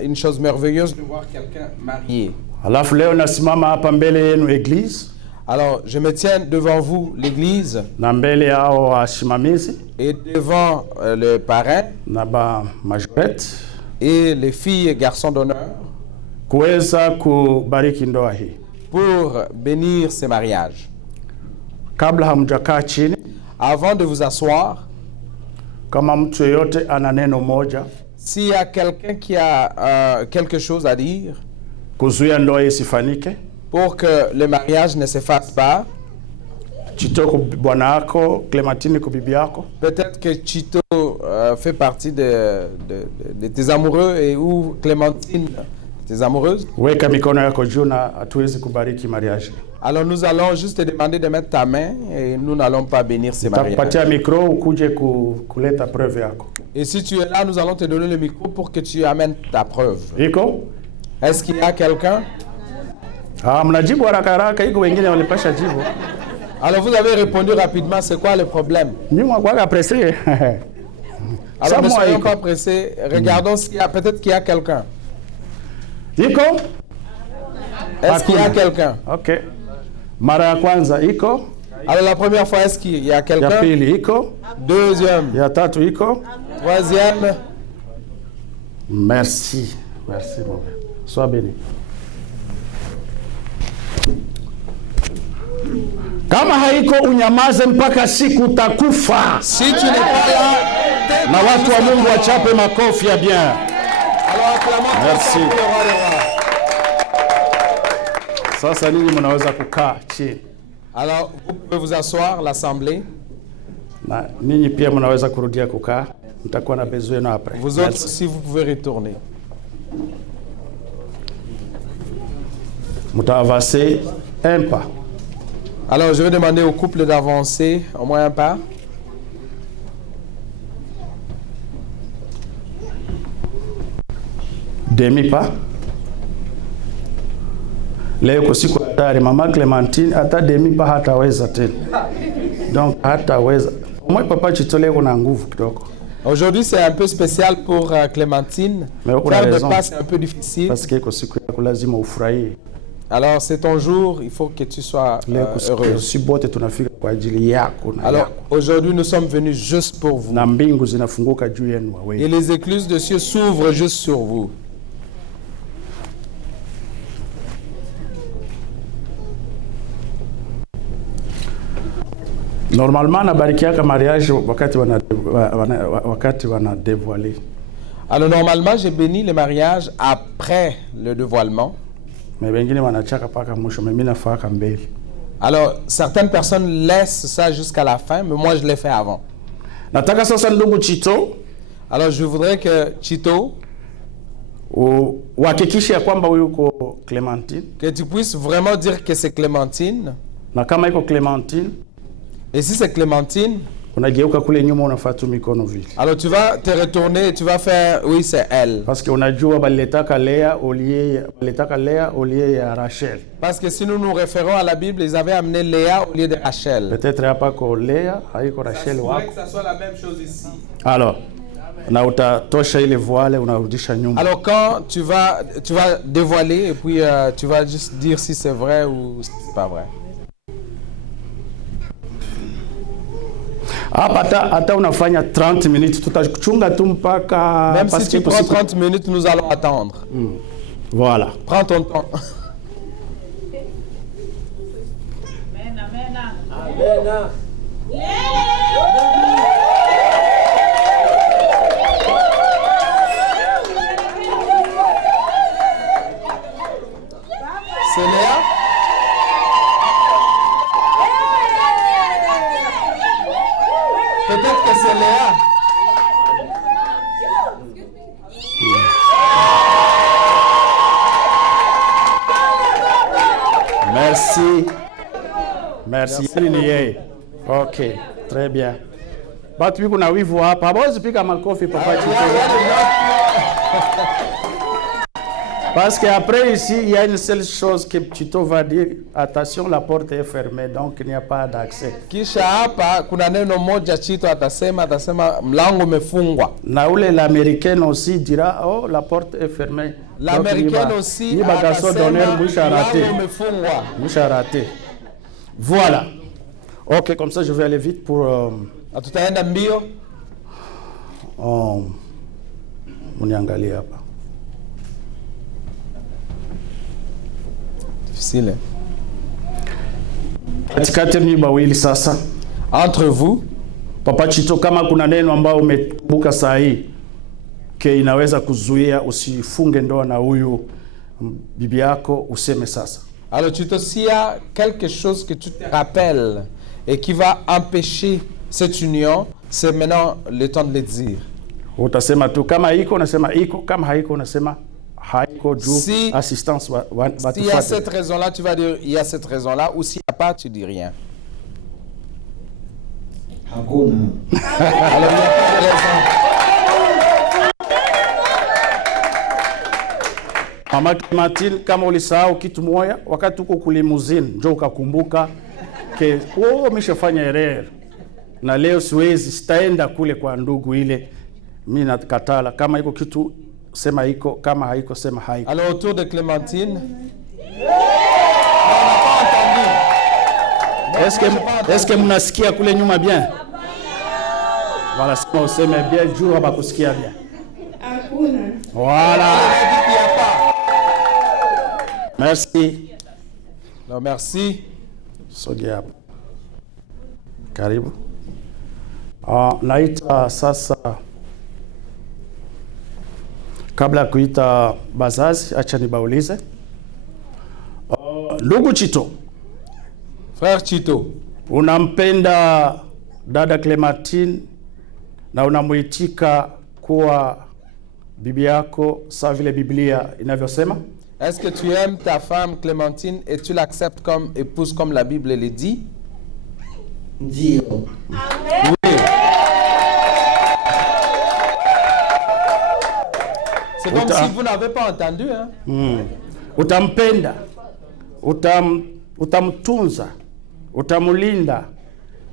une chose merveilleuse de voir quelqu'un marié. Alafu leo nasimama hapa mbele yenu église. Alors je me tiens devant vous l'église. Na mbele yao washimamizi. Et devant le parrain. Na ba majorette. Et les filles et garçons d'honneur. Kuweza kubariki ndoa hii. Pour bénir ce mariage. Kabla hamjakaa chini, avant de vous asseoir, Kama mtu yeyote ana neno moja S'il y a quelqu'un qui a quelque chose à dire kuzuia ndoa isifanyike, pour que le mariage ne se fasse pas, Chito kwa bwana yako, Clémentine kwa bibi yako, peut-être que Chito fait partie de tes amoureux et ou Clémentine tes amoureuses. weka mikono yako juu na hatuwezi kubariki mariage. Alors nous allons juste te demander de mettre ta main et nous n'allons pas bénir ces mariages. Takupatia micro ukuje kuleta preuve yako. Et si tu es là, nous allons te donner le micro pour que tu amènes ta preuve. Iko? Est-ce qu'il y a quelqu'un? Mnajibu haraka haraka, iko wengine walipasha jibu. Alors vous avez répondu rapidement, c'est quoi le problème? Nyuma kwa pressé. Alors ne soyons pas pressés, regardons s'il y a, peut-être qu'il y a quelqu'un. Iko? Est-ce qu'il y a quelqu'un? OK. Mara ya kwanza iko? Alors la première fois, est-ce qu'il y a Ya quelqu'un? pili iko? Deuxième. Ya tatu iko? Troisième. Merci. Merci mon père. Sois béni. Kama haiko unyamaze mpaka siku utakufa. Si tu n'es pas là, Na watu wa Mungu wachape makofi ya bien. alors acclamons Merci. le roi des rois. Sasa ninyi mnaweza kukaa chini. Alors vous pouvez vous asseoir, l'assemblée. Na ninyi pia mnaweza kurudia kukaa. Mtakuwa na besoin na après. Vous autres aussi, vous pouvez retourner. Mutavancer un pas. Alors je vais demander au couple d'avancer au moins un pas. Demi pas. Leo kwa siku hatari, mama Clémentine hata demi pas hataweza tena. Donc hataweza. Moi papa Chitole kuna nguvu kidogo. Aujourd'hui c'est un peu spécial pour Clémentine. Mais on a Faire de raison. pas c'est un peu difficile. Parce que kwa siku yako lazima ufurahie. Alors c'est ton jour, il faut que tu sois Leo kwa siku heureux. si bote tunafika kwa ajili yako na Alors yako. aujourd'hui nous sommes venus juste pour vous. Na mbingu zinafunguka juu yenu wewe. Et les écluses de cieux s'ouvrent juste sur vous. Normalement nabarikiaka mariage wakati wana dévoiler. Alors normalement j'ai béni le mariage après le dévoilement. Mais wengine wanachaka paka mwisho, mimi nafaka mbele. Alors certaines personnes laissent ça jusqu'à la fin, mais moi je l'ai fait avant. Nataka sasa ndugu Chito Alors je voudrais que Chito, uhakikishe ya kwamba huyu uko Clémentine, que tu puisses vraiment dire que c'est Clémentine. na kama iko Clémentine Et si c'est Clémentine, unageuka kule nyuma unafuata mikono vile. alors tu vas te retourner et tu vas faire, oui c'est elle. Parce que unajua baliletaka Lea au lieu ya Rachel. Parce que si nous nous référons à la Bible, ils avaient amené Léa au lieu de Rachel. Peut-être hapa ko Lea, haiko Rachel wako. ça soit la même chose ici. Alors, na utatosha ile voile unarudisha nyuma. Alors quand tu vas dévoiler et puis tu vas juste dire si c'est vrai ou si c'est pas vrai. Hapa hata unafanya 30 minutes tutachunga tu mpaka Même si tu prends 30 minutes, nous allons attendre. Voilà. Prends ton temps. C'est Léa? Peut-être que c'est Léa. Merci. Merci. Yeye ni yeye. Okay, très bien. Batu biko na wivu hapa. Hawezi piga makofi papa Chito. Parce qu'après ici, il y a une seule chose que Chito va dire. Attention, la porte est fermée, donc il n'y a pas d'accès. Kisha hapa kuna neno moja Chito atasema mlango umefungwa. Na ule l'américaine aussi dira, oh, la porte est fermée. L'américaine aussi ni bagaso d'honneur mwisha raté. mlango umefungwa. Mwisha raté. Voilà. Ok, comme ça je vais aller vite pour Tutaenda mbio. Muniangalie hapa. Difficile. Katikati ni bawili sasa. Entre vous, Papa Chito, kama kuna neno ambao umekumbuka saa hii ke inaweza kuzuia usifunge ndoa na huyu bibi yako, useme sasa. Alors Chito, s'il y a quelque chose que tu te rappelles et qui va empêcher cette union, c'est maintenant le temps de le dire. Utasema tu kama iko unasema iko, kama haiko unasema haiko juu assistance s'il y a cette raison-là, tu vas dire il y a cette raison-là, ou s'il n'y a pas, tu dis rien. Hakuna. Alors il n'y a pas de raison. Mama Clementine, kama ulisahau kitu moja wakati uko kule muzini, njoo ukakumbuka ke umeshafanya erreur na leo siwezi sitaenda kule kwa ndugu ile, mimi nakatala. Kama iko kitu sema iko, kama haiko sema haiko. Alors autour de Clémentine, est-ce que mnasikia kule nyuma bien? Voilà, sema useme bien juu hapa kusikia bien. Hakuna. Voilà. Merci. Non, merci. Sogea hapa. Karibu. Naita sasa, kabla ya kuita bazazi, acha nibaulize. Ndugu Chito. Frère Chito. Unampenda dada Clementine na unamuitika kuwa bibi yako sawa vile Biblia inavyosema? Est-ce que tu aimes ta femme Clémentine et tu l'acceptes comme épouse comme la Bible le dit? Ndio. Oui. C'est comme si vous n'avez pas entendu, hein? Utampenda, utamtunza, utamulinda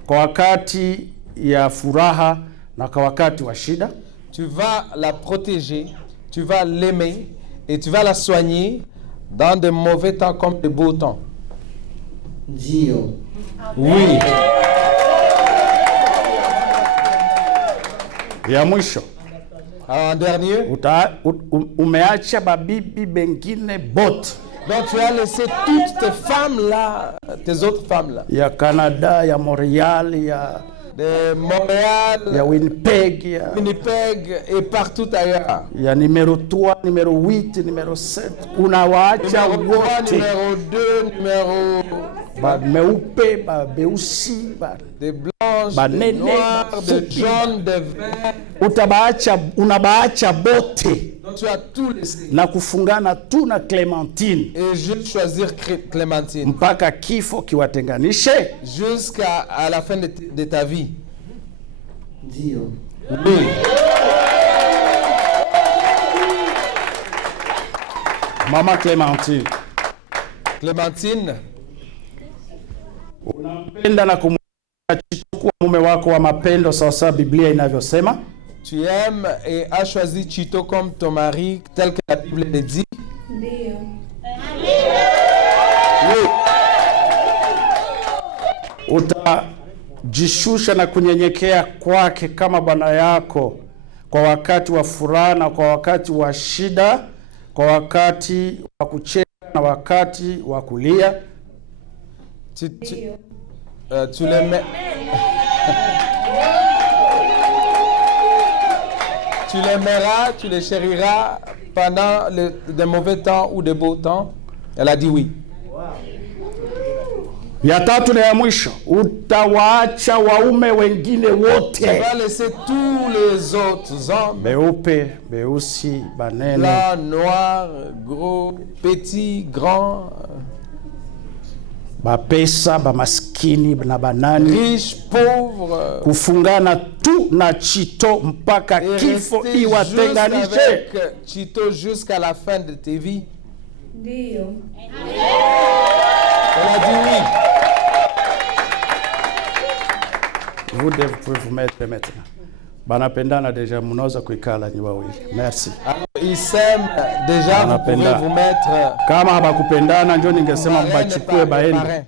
kwa wakati ya furaha na kwa wakati wa shida. Tu vas la protéger, tu vas l'aimer et tu vas la soigner dans de mauvais temps comme de beaux temps. Ndio. Oui. Ya mwisho. Alors en dernier, umeacha babibi bengine bote. Donc tu as laissé toutes tes femmes là, tes autres femmes là. Il y a Canada, il y a Montréal, il y a de Montréal, il y a Winnipeg, et partout ailleurs. Il y a numéro 3, numéro 8, numéro 7. Unawaacha numéro 3, wote. numéro 2, numéro ba meupe, ba beusi, ba des blanches, ba des nene, noirs, des jaunes, des verts. Unabaacha bote. Donc tu as tout laissé. Na kufungana tu na Clementine. Et je vais choisir Clémentine. Mpaka kifo kiwatenganishe. Jusqu'à la fin de ta vie. Ndio. Oui. Mama Clementine. Clémentine. Unampenda na kumweka kuwa mume wako wa mapendo sawasawa Biblia inavyosema? Tu aimes et as choisi Chito comme ton mari tel que la Bible le dit? Ndio. Oui. Utajishusha na kunyenyekea kwake kama bwana yako kwa wakati wa furaha na kwa wakati wa shida, kwa wakati wa kucheka na wakati wa kulia. Tu l'aimes. Tu l'aimeras, tu le chériras pendant de mauvais temps ou de beaux temps? Elle a dit oui. Ya tatu na ya mwisho, utawaacha waume wengine wote. Tu vas laisser tous les autres hommes. Beupe, beusi, banene. Blanc, noir, gros, petit, grand. Bapesa, bamaskini na banani. Riche, pauvre. Kufungana tu na Chito mpaka kifo iwatenganishe. Avec Chito jusqu'à la fin de tes vies. Ndio. Elle a dit oui. Vous pouvez vous mettre maintenant. Banapendana déjà, mnaweza kuikala nyi wawili. Merci. Ils s'aiment déjà, vous pouvez vous mettre. Kama habakupendana ndio ningesema mbachukue baende.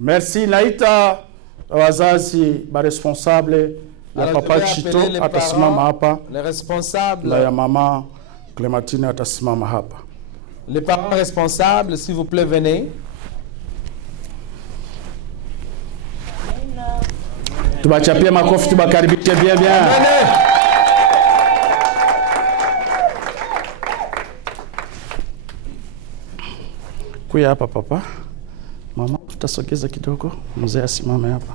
Merci. Naita wazazi ba responsable ya papa Chito atasimama hapa. Les responsables. Na ya mama Clementine atasimama hapa. Les parents responsables, s'il vous plaît, venez. Tubachapie makofi, tubakaribishe bien bien. Kuya hapa papa. Mama, tutasogeza kidogo. Mzee asimame hapa.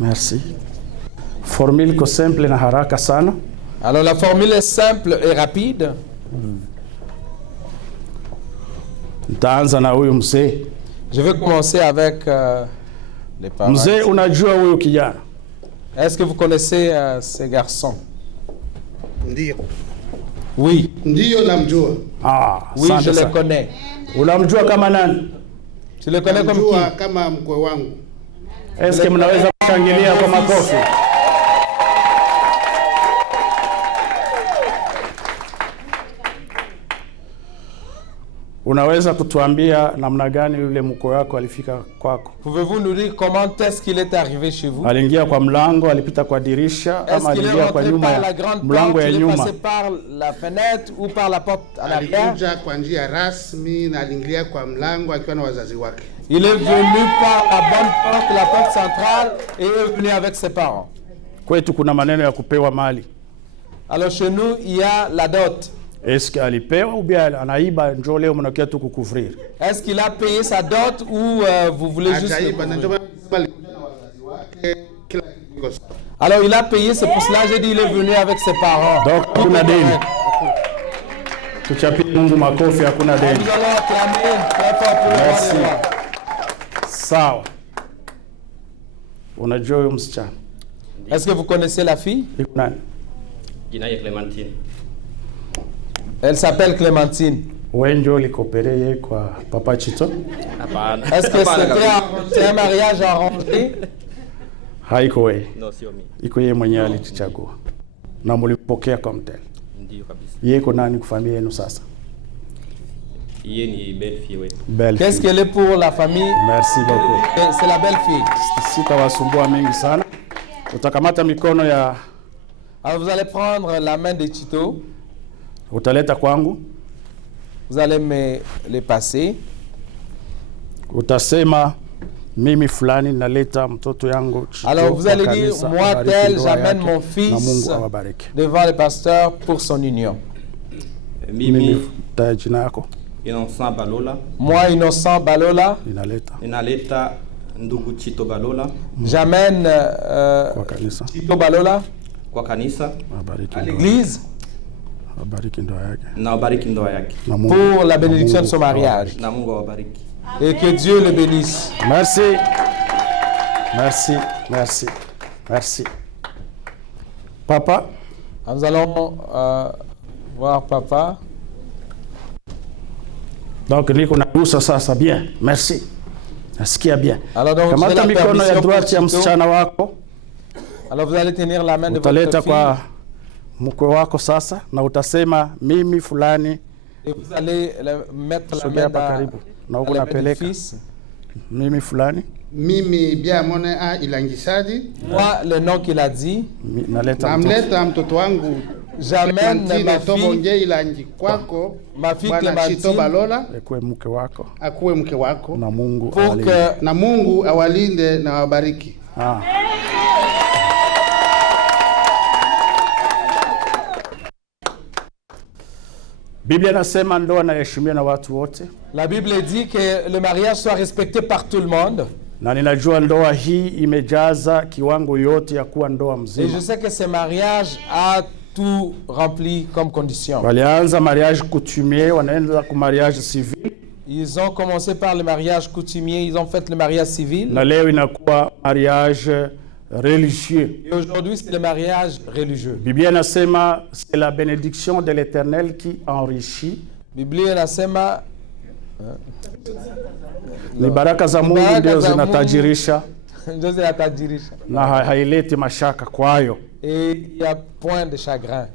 Merci. Formule ko simple na haraka sana. Alors la formule est simple et rapide. Nitaanza na huyu mzee. Je vais commencer avec les parents. Mzee, unajua huyu kijana? Est-ce que vous connaissez ces garçons? Ndio. Oui. Ndio namjua. Oui, je les connais. Unamjua kama nani? Tu les connais comme Namjua qui? kama mkwe wangu. Est-ce que mnaweza kushangilia kwa makofi? Unaweza kutuambia namna gani yule mkwe wako alifika kwako? Pouvez-vous nous dire comment est-ce qu'il est arrivé chez vous? Aliingia kwa mlango, alipita kwa dirisha, Est-ce ama qu'il est aliingia kwa rentré nyuma par la ya grande mlango porte, ya il est nyuma? passé par la fenêtre ou par la porte en arrière? Alikuja kwa njia rasmi na aliingia kwa mlango akiwa na wazazi wake. Il est venu par la bonne porte, la porte centrale, et est venu avec ses parents. Kwetu kuna maneno ya kupewa mali. Alors chez nous, il y a la dot. Est-ce qu'il alipewa ou bien anaiba njoo leo mnakia tu kukufrir? Est-ce qu'il a payé sa dot ou vous voulez juste le couvrir? Alors il a payé, c'est pour cela que j'ai dit il est venu avec ses parents. Donc hakuna deni. Tuchapie Mungu makofi, hakuna deni. Nous allons acclamer très fort pour le roi Merci. des rois. Sawa. Unajua huyo msichana? Est-ce que vous connaissez la fille? Iko nani? Jina ya Clementine. Elle s'appelle Clémentine. Wewe ndio ulikopere kwa Papa Chito? Hapana. Est-ce que c'était un mariage arrangé? Haiko wewe. No, sio mimi. Iko yeye mwenyewe alituchagua. Na mlipokea kwa mtele. Ndio kabisa. Yeye iko nani kwa familia yenu sasa? Yeye ni belle fille wetu. Belle Qu'est-ce fille. qu'elle est pour la famille? Merci beaucoup. C'est la belle fille. Sitawasumbua mingi sana. Utakamata mikono ya Alors vous allez prendre la main de Chito. utaleta kwangu. Vous allez me les passer. Utasema mimi fulani naleta mtoto yangu Chito. Alors vous allez kwa dire, kanisa, moi abariki tel, ndoa j'amène yake, mon na fils Mungu awabariki. devant le pasteur pour son union. Mimi taja jina yako. Innocent Balola. Moi, Innocent Balola, Ninaleta ndugu Chito Balola. J'amène kwa kanisa. Chito Balola Kwa kanisa. Abariki à ndoa. l'église Abariki ndoa yake. Na wabariki ndoa yake. Na Mungu- pour la na bénédiction de Mungu son mariage. Na Mungu awabariki. Et que Dieu le bénisse. Merci. Merci. Merci. Merci. Papa, Nous allons voir papa. donc niko nagusa sasa bien. Merci. Nasikia bien. Alors donc, Kamata j'ai la mikono ya permission droite ya pour Chito. msichana wako. Alors vous allez tenir la main de votre Utaleta fille kwa mkwe wako sasa na utasema mimi fulani. et vous allez mettre la Sogea main hapa dans karibu. Na dans huko les mains du napeleka. fils. Mimi fulani. Mimi Biamone a Ilangisadi. Moi, le nom qu'il a dit, Naleta Namleta mtoto wangu j'amène Clementine ma fille, Tobonge Ilangi kwako. ma fille Bwana Chito Clémentine, Balola Ekwe mke wako akuwe mke wako na Mungu pour awalinde. que na Mungu awalinde na wabariki. Biblia inasema ndoa inaheshimiwa na watu wote. la Bible dit que le mariage soit respecté par tout le monde. Na ninajua ndoa hii imejaza kiwango yote ya kuwa ndoa Et je mzima. sais que ce mariage a tout rempli comme condition. Walianza mariage coutumier, wanaenda ku mariage civil, Ils ont commencé par le mariage coutumier, ils ont fait le mariage civil. na leo inakuwa mariage religieux. Et aujourd'hui, c'est le mariage religieux. Biblia inasema c'est la bénédiction de l'Éternel qui enrichit. Biblia inasema Ni baraka za Mungu Baraka ndio za zinatajirisha ndio zinatajirisha. na haileti mashaka kwayo. Et il n'y a point de chagrin.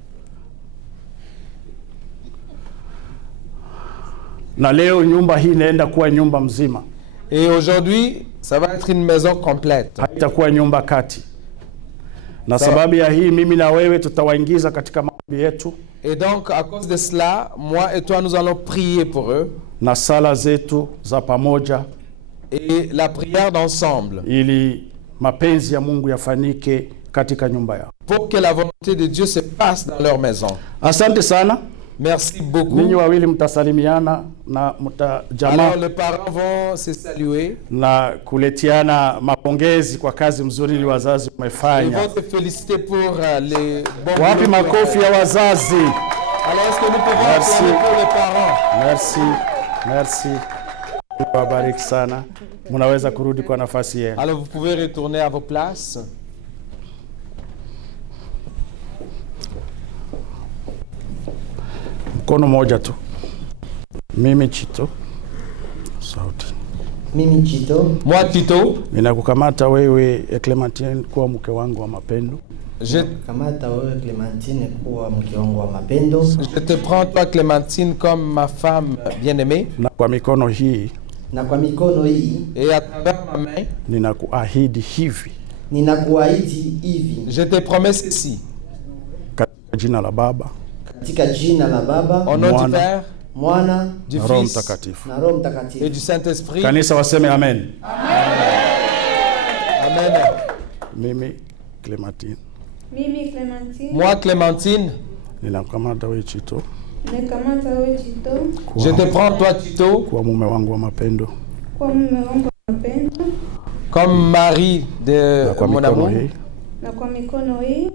Na leo nyumba hii inaenda kuwa nyumba mzima. Et aujourd'hui, ça va être une maison complète. Haitakuwa nyumba kati. Na Sawa. sababu ya hii mimi na wewe tutawaingiza katika maombi yetu Et donc, à cause de cela, moi et toi, nous allons prier pour eux. na sala zetu za pamoja Et la prière d'ensemble. ili mapenzi ya Mungu yafanyike katika nyumba yao. Pour que la volonté de Dieu se passe dans leur maison. Asante sana. Merci beaucoup. Ninyi wawili mtasalimiana na mtajamaa. Alors les parents vont se saluer. Na kuletiana mapongezi kwa kazi mzuri ili wazazi wamefanya. Ils vont se féliciter pour les bons. Wapi makofi ya wazazi? Alors est-ce que nous pouvons applaudir pour les parents? Merci. Merci. Wabariki sana. Mnaweza kurudi kwa nafasi yenu. Alors vous pouvez retourner à vos places. Mkono moja tu. Mimi Chito. Sauti. Mimi Chito. Moi Tito. Ninakukamata wewe Clementine kuwa mke wangu wa mapendo. Je te prends toi Clémentine comme ma femme bien-aimée. Na kwa mikono hii. Na kwa mikono hii. Et à travers ma main. Ninakuahidi hivi. Ninakuahidi hivi. Je te promets ceci. Katika jina la Baba. Katika jina la Baba. Au nom du Père. Mwana. Du Roho Fils. Mtakatifu. Na Roho Mtakatifu. Et du Saint-Esprit. Kanisa waseme amen. Amen. Mimi Clementine. Mimi Clementine. Moi Clémentine. Ninakukamata wewe Chito. Nikamata wewe Chito. Je te prends toi Tito. Kwa mume wangu wa mapendo. Kwa mume wangu wa mapendo. Comme mari de mon amour. Na kwa mikono hii.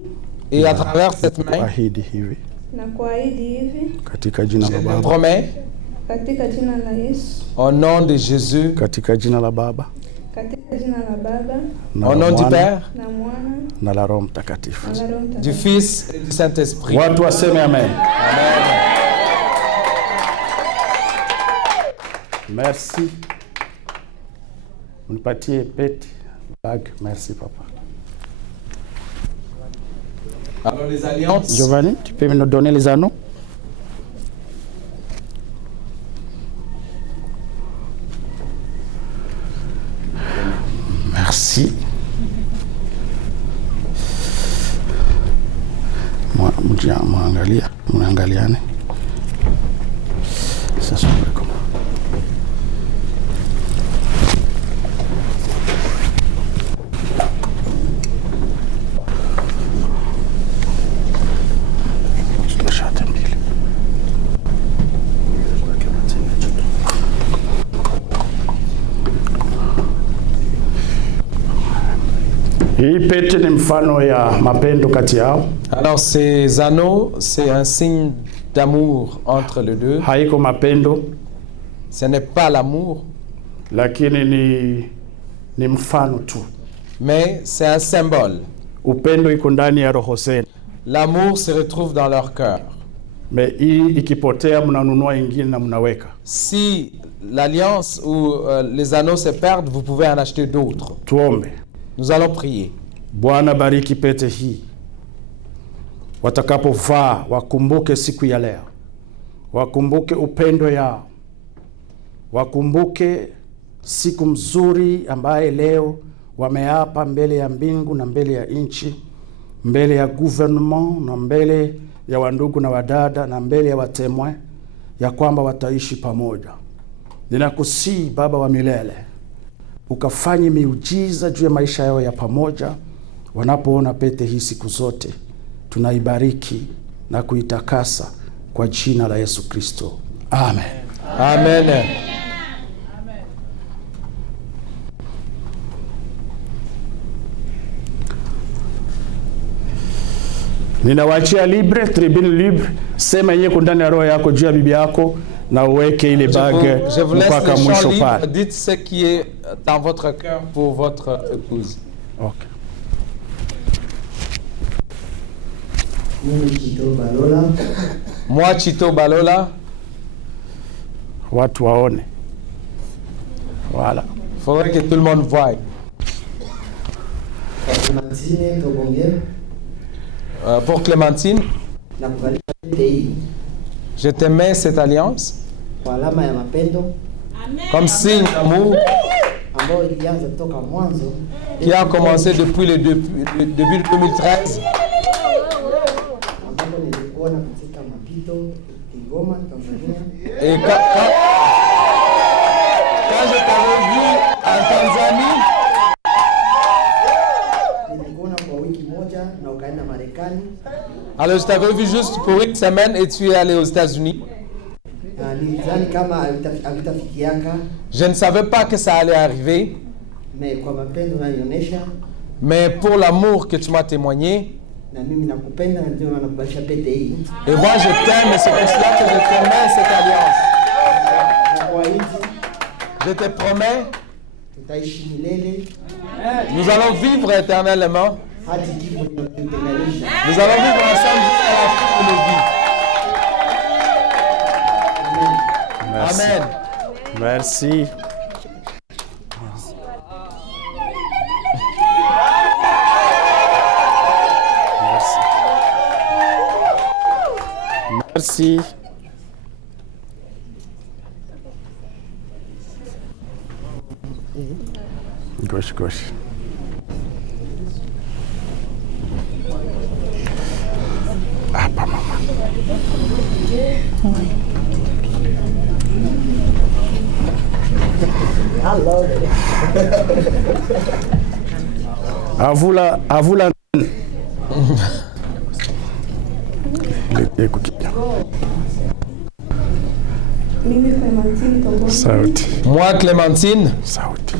Et à travers cette main. Ahidi hivi. Na kuahidi hivi. Katika jina la Baba. Promets. Katika jina la Yesu. Au nom de Jésus. Katika jina la Baba. Katika jina la Baba. Au nom du Père. Na Mwana. Na la Roho Mtakatifu. Du Fils et du Saint-Esprit. Watu waseme amen. Amen. Merci. Unipatie pete, bague. Merci papa. Alors les alliances. Giovanni, tu peux nous donner les anneaux? Merci. Muangaliane. Ça se fait comment? Hii pete ni mfano ya mapendo kati yao. Alors ces anneaux, c'est un signe d'amour entre les deux. Haiko mapendo. Ce n'est pas l'amour. Lakini ni mfano tu. Mais c'est un symbole. Upendo iko ndani ya roho zenu. L'amour se retrouve dans leur cœur. Mais hii ikipotea mnanunua ingine na mnaweka. Si l'alliance ou les anneaux se perdent, vous pouvez en acheter d'autres. Tuombe. Nous allons prier. Bwana bariki pete hii. Watakapovaa wakumbuke siku ya leo. Wakumbuke upendo yao. Wakumbuke siku mzuri ambaye leo wameapa mbele ya mbingu na mbele ya nchi, mbele ya gouvernement na mbele ya wandugu na wadada na mbele ya watemwe ya kwamba wataishi pamoja. Ninakusii Baba wa milele, ukafanye miujiza juu ya maisha yao ya pamoja. Wanapoona pete hii siku zote, tunaibariki na kuitakasa kwa jina la Yesu Kristo. Amen. Amen. Ninawachia libre, tribune libre. Sema yenye ndani ya roho yako juu ya bibi yako na uweke ile bague mpaka mwisho pale. Dites ce qui est dans votre cœur pour votre épouse. Okay. Moi Chito Balola. Watu waone. Voilà. Faudrait que tout le monde voie. Pour Clémentine, je te mets cette alliance comme signe d'amour qui a commencé depuis le début de 2013. Et quand je t'avais vu en Tanzanie, moja na ukaenda Marekani. Alors je t'avais vu juste pour une semaine et tu es allé aux États-Unis. Nilidhani kama havitafikiaka. Je ne savais pas que ça allait arriver. Mais kwa mapendo unanionyesha. Mais pour l'amour que tu m'as témoigné. Na mimi nakupenda na ndio nakubalisha pete hii. Et moi je t'aime et c'est pour cela que je te mets cette alliance. Je te promets. Tutaishi milele. Nous allons vivre éternellement. Hadi kifo kitatutenganisha. Nous allons vivre ensemble jusqu'à la fin de nos vies. Merci. Amen. Merci. Merci. Gauche, gauche. Ah, pas maman. À vous la Sauti. Moi, Clémentine. Sauti.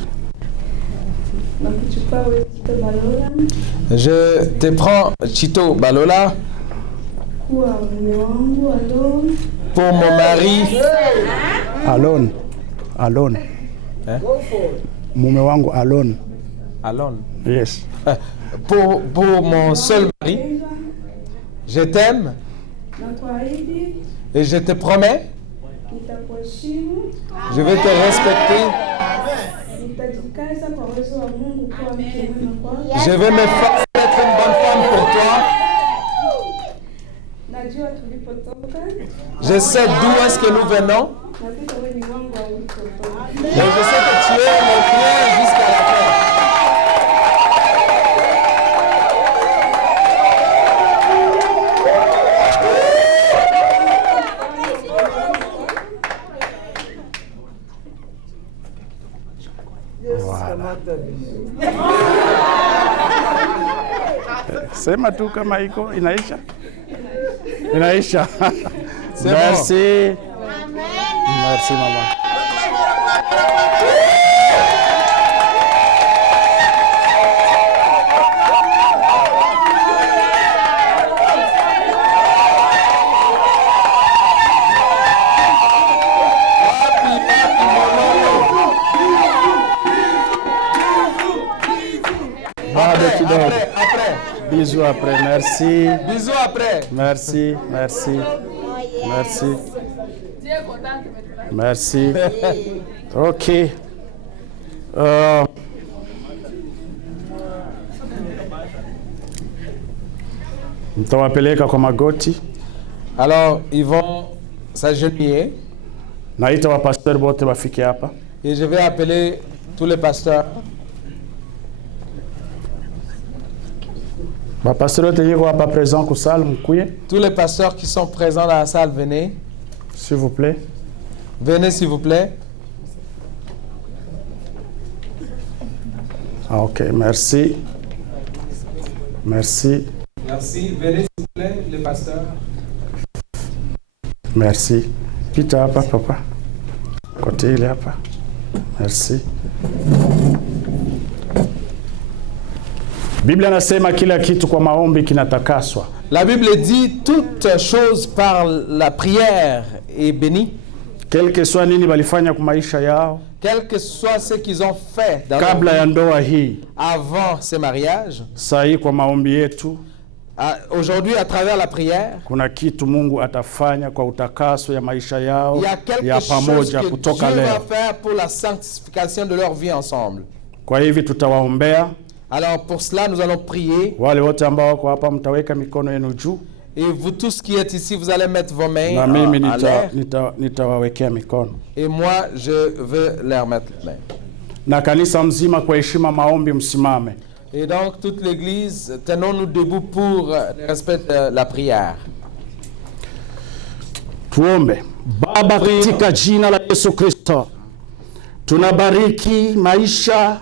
Je te prends Chito Balola pour mon mari. Alon. Hein? Mume wangu Alon. Alon. Yes. Pour mon seul mari. Je t'aime. Et je te promets. Je vais te respecter. Je vais m'efforcer d'être une bonne femme pour toi. Je sais d'où est-ce que nous venons. Et je sais que tu es mon bien jusqu'à la fin. Sema tu kama iko inaisha. Inaisha. Merci. Merci maman. Après. Bisous après, merci. Bisous après. Merci. Merci. Ok. Mtawapeleka kwa magoti. Alors, ils vont s'agenouiller. Naita wa pasteur wote wafike hapa. Et je vais appeler tous les pasteurs. Tous les pasteurs qui sont présents dans la salle, venez. S'il vous plaît. Venez, s'il vous plaît. Ok, merci. Merci. Venez, s'il vous plaît, les pasteurs. Merci. Pita hapa, papa. Côté ile hapa. Merci. Biblia nasema kila kitu kwa maombi kinatakaswa. La Bible dit toute chose par la prière est bénie. Quel que soit nini balifanya kwa maisha yao. Quel que soit ce qu'ils ont fait dans kabla ya ndoa hii. Avant ce mariage. Sahi kwa maombi yetu. Aujourd'hui, à travers la prière, kuna kitu Mungu atafanya kwa utakaso ya maisha yao ya pamoja kutoka leo. Dieu va faire pour la sanctification de leur vie ensemble. Kwa hivi tutawaombea. Alors pour cela, nous allons prier. Wale wote ambao wako hapa mtaweka mikono yenu juu. Et vous tous qui êtes ici, vous allez mettre vos mains na mimi à l'air. nitawawekea mikono. Et moi, je veux leur mettre les mains. Na kanisa mzima kwa heshima maombi msimame. Et donc toute l'église, tenons-nous debout pour le respect de la prière. Tuombe. Baba, katika jina la Yesu Kristo, tunabariki maisha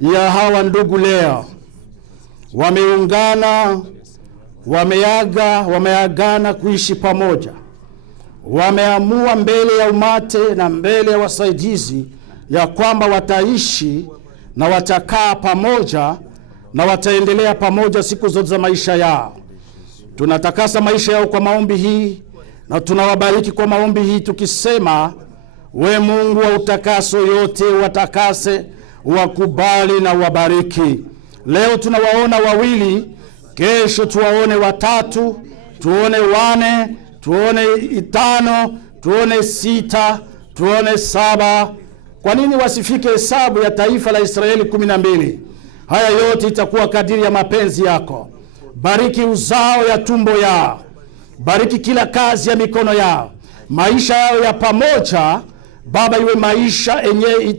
ya hawa ndugu leo. wameungana, wameagana kuishi pamoja. Wameamua mbele ya umate na mbele ya wasaidizi ya kwamba wataishi na watakaa pamoja na wataendelea pamoja siku zote za maisha yao. Tunatakasa maisha yao kwa maombi hii na tunawabariki kwa maombi hii tukisema, we Mungu wa utakaso yote watakase, wakubali na wabariki. Leo tunawaona wawili, kesho tuwaone watatu, tuone 4, tuone 5, tuone 6, tuone 7. Kwa nini wasifike hesabu ya taifa la Israeli 12? Haya yote itakuwa kadiri ya mapenzi yako. Bariki uzao ya tumbo yao, bariki kila kazi ya mikono yao, maisha yao ya pamoja Baba iwe maisha enye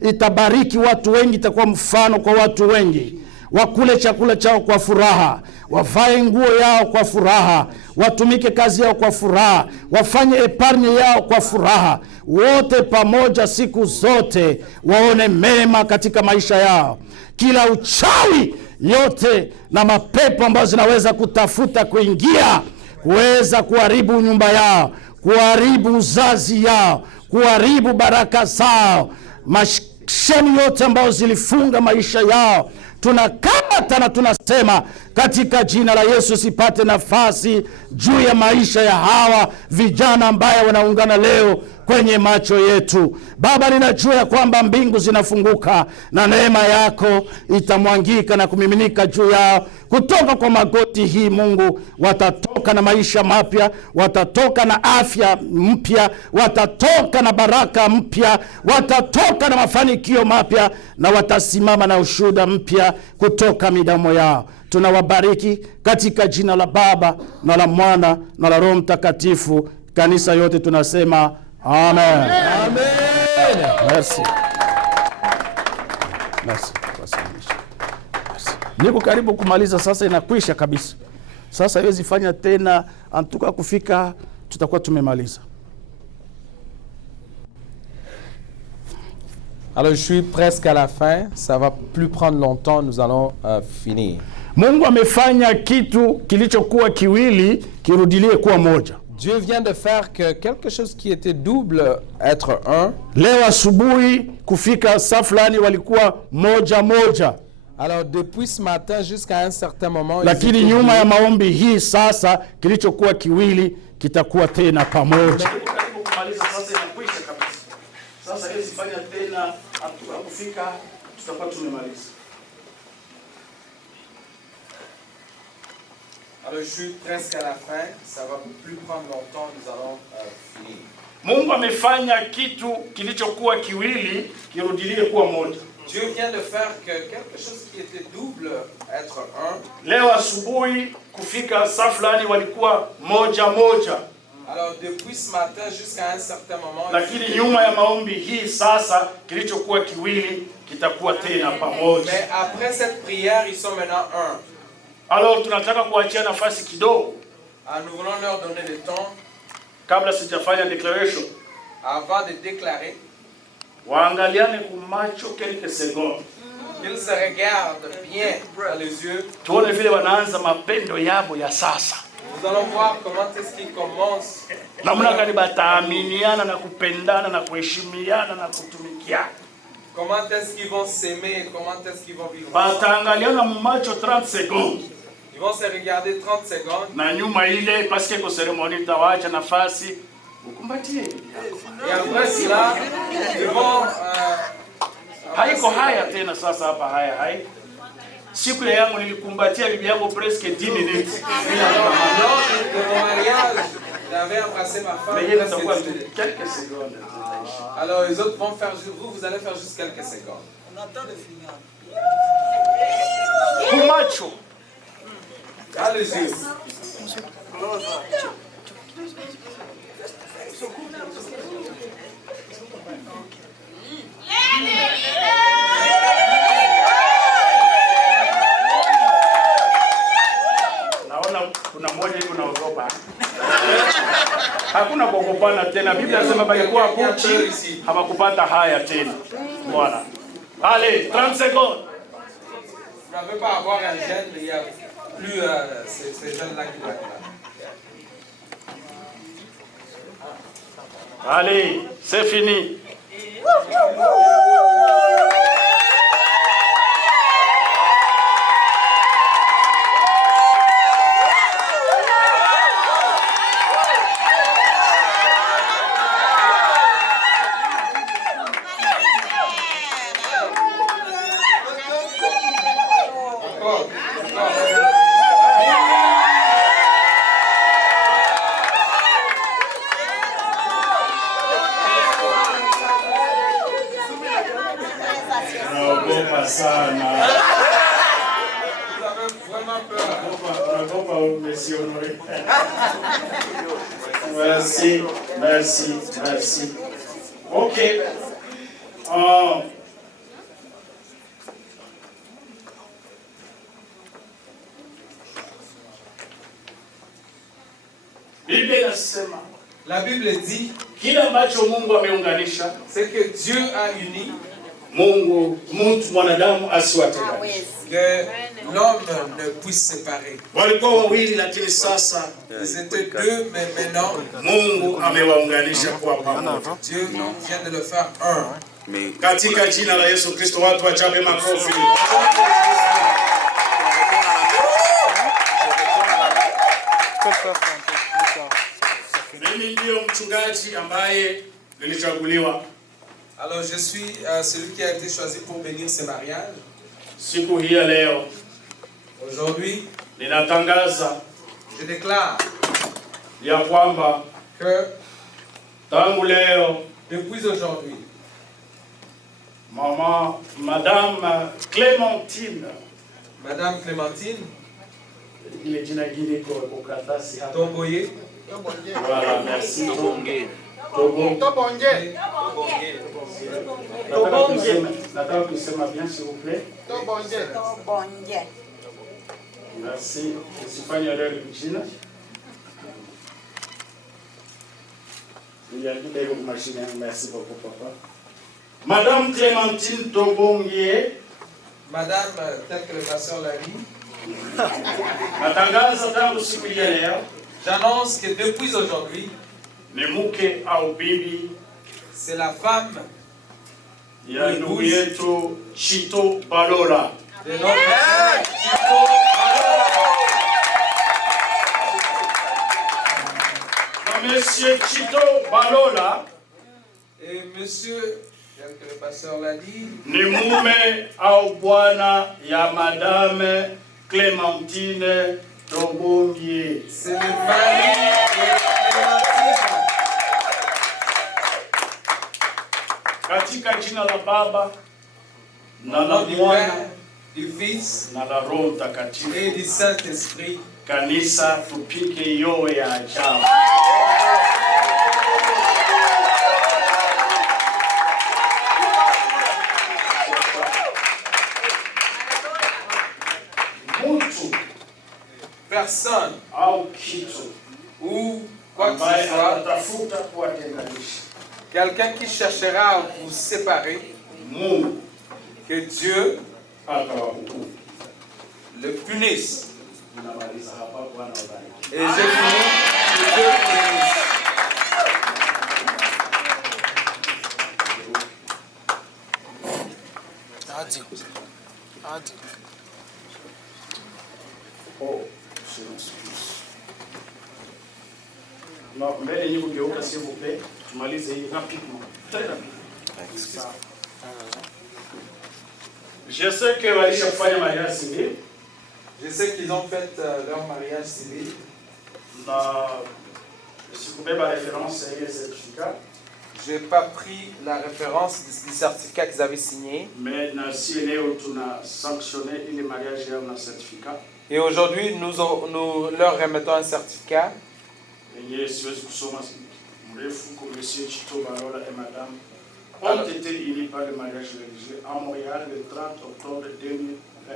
itabariki watu wengi, itakuwa mfano kwa watu wengi. Wakule chakula chao kwa furaha, wavae nguo yao kwa furaha, watumike kazi yao kwa furaha, wafanye epargne yao kwa furaha. Wote pamoja siku zote waone mema katika maisha yao. Kila uchawi yote na mapepo ambazo zinaweza kutafuta kuingia kuweza kuharibu nyumba yao, kuharibu uzazi yao, kuharibu baraka zao, masheni yote ambayo zilifunga maisha yao, tunakamata na tunasema katika jina la Yesu sipate nafasi juu ya maisha ya hawa vijana ambaye wanaungana leo kwenye macho yetu. Baba, ninajua ya kwamba mbingu zinafunguka na neema yako itamwangika na kumiminika juu yao. Kutoka kwa magoti hii Mungu, watatoka na maisha mapya, watatoka na afya mpya, watatoka na baraka mpya, watatoka na mafanikio mapya, na watasimama na ushuhuda mpya kutoka midomo yao. Tunawabariki katika jina la Baba na la Mwana na la Roho Mtakatifu. Kanisa yote tunasema amen. Amen. Merci. Merci. Niko karibu kumaliza sasa, inakwisha kabisa. Sasa hiyo zifanya tena antuka kufika tutakuwa tumemaliza. Alors je suis presque à la fin, ça va plus prendre longtemps, nous allons finir. Mungu amefanya kitu kilichokuwa kiwili kirudilie kuwa moja. Dieu vient de faire que quelque chose qui était double être un. Leo asubuhi kufika saa fulani walikuwa moja moja. Alors depuis ce matin jusqu'à un certain moment, lakini nyuma ya maombi hii sasa kilichokuwa kiwili kitakuwa tena pamoja. Karibu kumaliza sasa, inakwisha kabisa. Sasa hizi fanya tena hatuka kufika tutakuwa tumemaliza. Alors je suis presque à la fin, ça va plus prendre longtemps, nous allons finir. Mungu amefanya kitu kilichokuwa kiwili kirudilie kuwa moja. Dieu vient de faire que quelque chose qui était double être un. Leo asubuhi kufika saa fulani walikuwa moja moja. Alors depuis ce matin jusqu'à un certain moment, lakini nyuma ya maombi hii sasa kilichokuwa kiwili kitakuwa tena pamoja. Mais après cette prière, ils sont maintenant un. Alors tunataka kuachia nafasi kidogo. Nous voulons leur donner le temps. Kabla sijafanya declaration, avant de déclarer, waangaliane kumacho quelques secondes. Qu'ils se regardent bien dans les yeux. Tuone vile wanaanza mapendo yabo ya sasa. Nous allons voir comment est-ce qu'ils commencent. Namna gani bataaminiana na kupendana na kuheshimiana na kutumikiana. Comment est-ce qu'ils vont s'aimer, comment est-ce qu'ils vont vivre. Bataangaliana mumacho 30 secondes. Ils vont se regarder 30 secondes. Na nyuma ile parce que kwa ceremony tawaacha nafasi ukumbatie. Et après cela, ils vont haiko haya tena sasa hapa haya. Siku ya yangu nilikumbatia bibi yangu presque 10 minutes. De mon mariage, j'avais embrassé ma femme quelques secondes. Alors les autres vont faire, vous allez faire juste quelques secondes. On attend de finir. Kumacho. Allez-y. Naona kuna mmoja yuko naogopa. Hakuna kuogopana tena. Biblia inasema balikuwa kuchi hawakupata haya tena. Bwana. Allez, 30 secondes. n'avez pas à avoir un jeune, mais il n'y a plus ces jeunes-là qui doivent être là. Allez, c'est fini. Merci, merci, merci. Ok. La Bible dit kile ambacho Mungu ameunganisha, c'est que Dieu a uni, mtu mwanadamu asiwatenganishe. que l'homme ne puisse séparer. Walikuwa wawili lakini sasa Ils étaient deux, mais maintenant Mungu amewaunganisha kwa pamoja. Dieu vient de le faire un. Katika jina la Yesu Kristo, watu wachape makofi. Mimi ndio mchungaji ambaye nilichaguliwa. Alors je suis celui qui a été choisi pour bénir ce mariage. Siku hii leo, aujourd'hui, ninatangaza, je déclare ya kwamba que tangu leo, depuis aujourd'hui, Madame Clémentine, ile jina gine kwa karatasi hapa. Tobonge. Voilà, merci. Tobonge. Nataka kusema bien s'il vous plaît. Tobonge. Merci. Usifanye erreur jina. Niliandika hiyo kwa mashine yangu. Merci beaucoup papa. Madame Clémentine Tobonge. Madame, telle que le pasteur l'a dit. Natangaza tangu siku ya leo. J'annonce que depuis aujourd'hui, ni mke au bibi, c'est la femme ya ndugu yetu Chito Balola. de notre frère Chito Balola. Monsieur Chito Balola, et monsieur, tel que le pasteur l'a dit, ni mume au bwana ya Madame Clémentine Tobonge. C'est le mari de Clémentine. Katika jina la Baba na la Au nom du Mwana Père, du Fils na la Roho Mtakatifu. et du Saint-Esprit. Kanisa tupike yowe ya ajabu. Personne au kitu ou quoi que ce soit, quelqu'un qui cherchera à vous séparer, que Dieu le punisse. Et je finis, que Dieu punisse. Oh, non, mbele nyingi kugeuka s'il vous plaît. Tumalize hii rapidement. Très rapidement. Je sais que walishafanya mariage civil. Je sais qu'ils ont fait leur mariage civil. Sikubeba référence ya ile certificat. J'ai pas pris la référence du certificat qu'ils avaient signé. Mais na si leo tuna sanctionné ile mariage yao na certificat. Et aujourd'hui, nous leur remettons un certificat. Monsieur Chito Balola et Madame ont été unis par le mariage religieux à Montréal le 30 octobre 2021.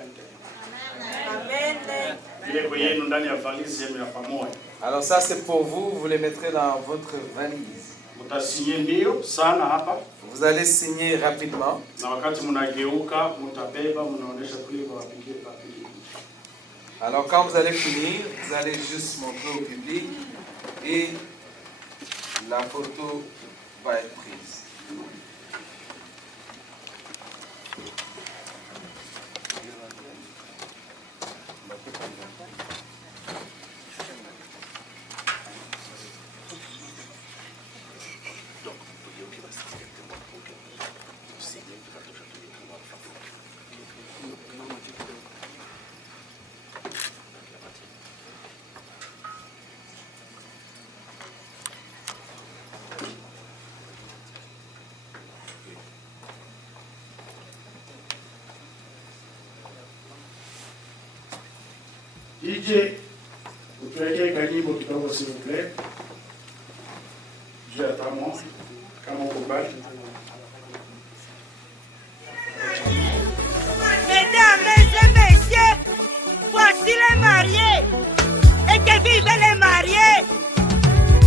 Alors ça c'est pour vous, vous les mettrez dans votre valise. Vous allez signer rapidement. Alors quand vous allez finir, vous allez juste montrer au public et la photo va être prise. DJ, vous pouvez gagner votre temps, s'il vous plaît. Dieu attend moi, quand on vous bat. Mesdames et messieurs, voici les mariés. Et que vivent les mariés.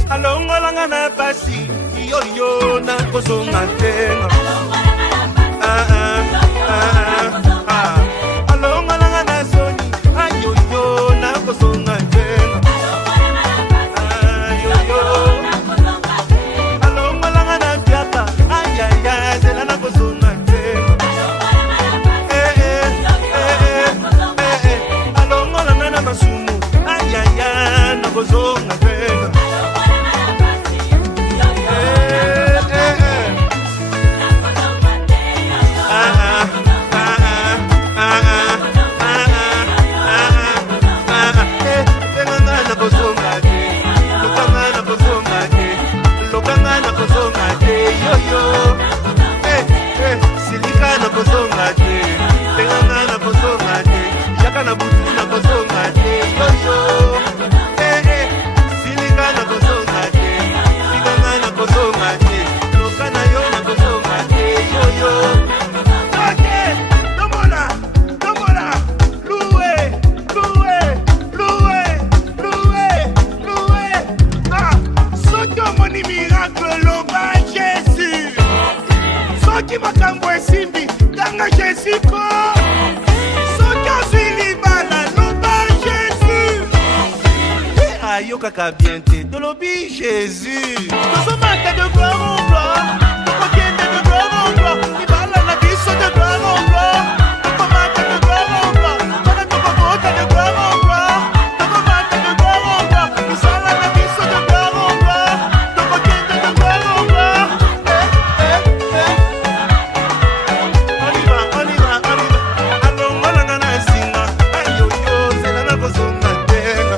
Alongolanga na pasi, yo yo na kozonga tenga. Alongolanga na soni, ayo yo na kozonga tenga. Yo yo. Alongolanga na piaka, ayaya zela na kozonga tenga. Alongolanga na masumu, ayaya na kozonga tenga. Kaka bien te tolobi Jésus. Nous sommes en de gloire en gloire. Nous contiennent de gloire en gloire. Il parle la biso de gloire en gloire. Nous commandons de gloire en gloire. Nous commandons de gloire en gloire. Nous commandons de gloire en gloire. Nous sommes la biso de gloire en gloire. Nous contiennent de gloire en gloire. On y va, on y va, on y va. Allons, on a na singa. Aïe yo yo, c'est la kozonga tenga.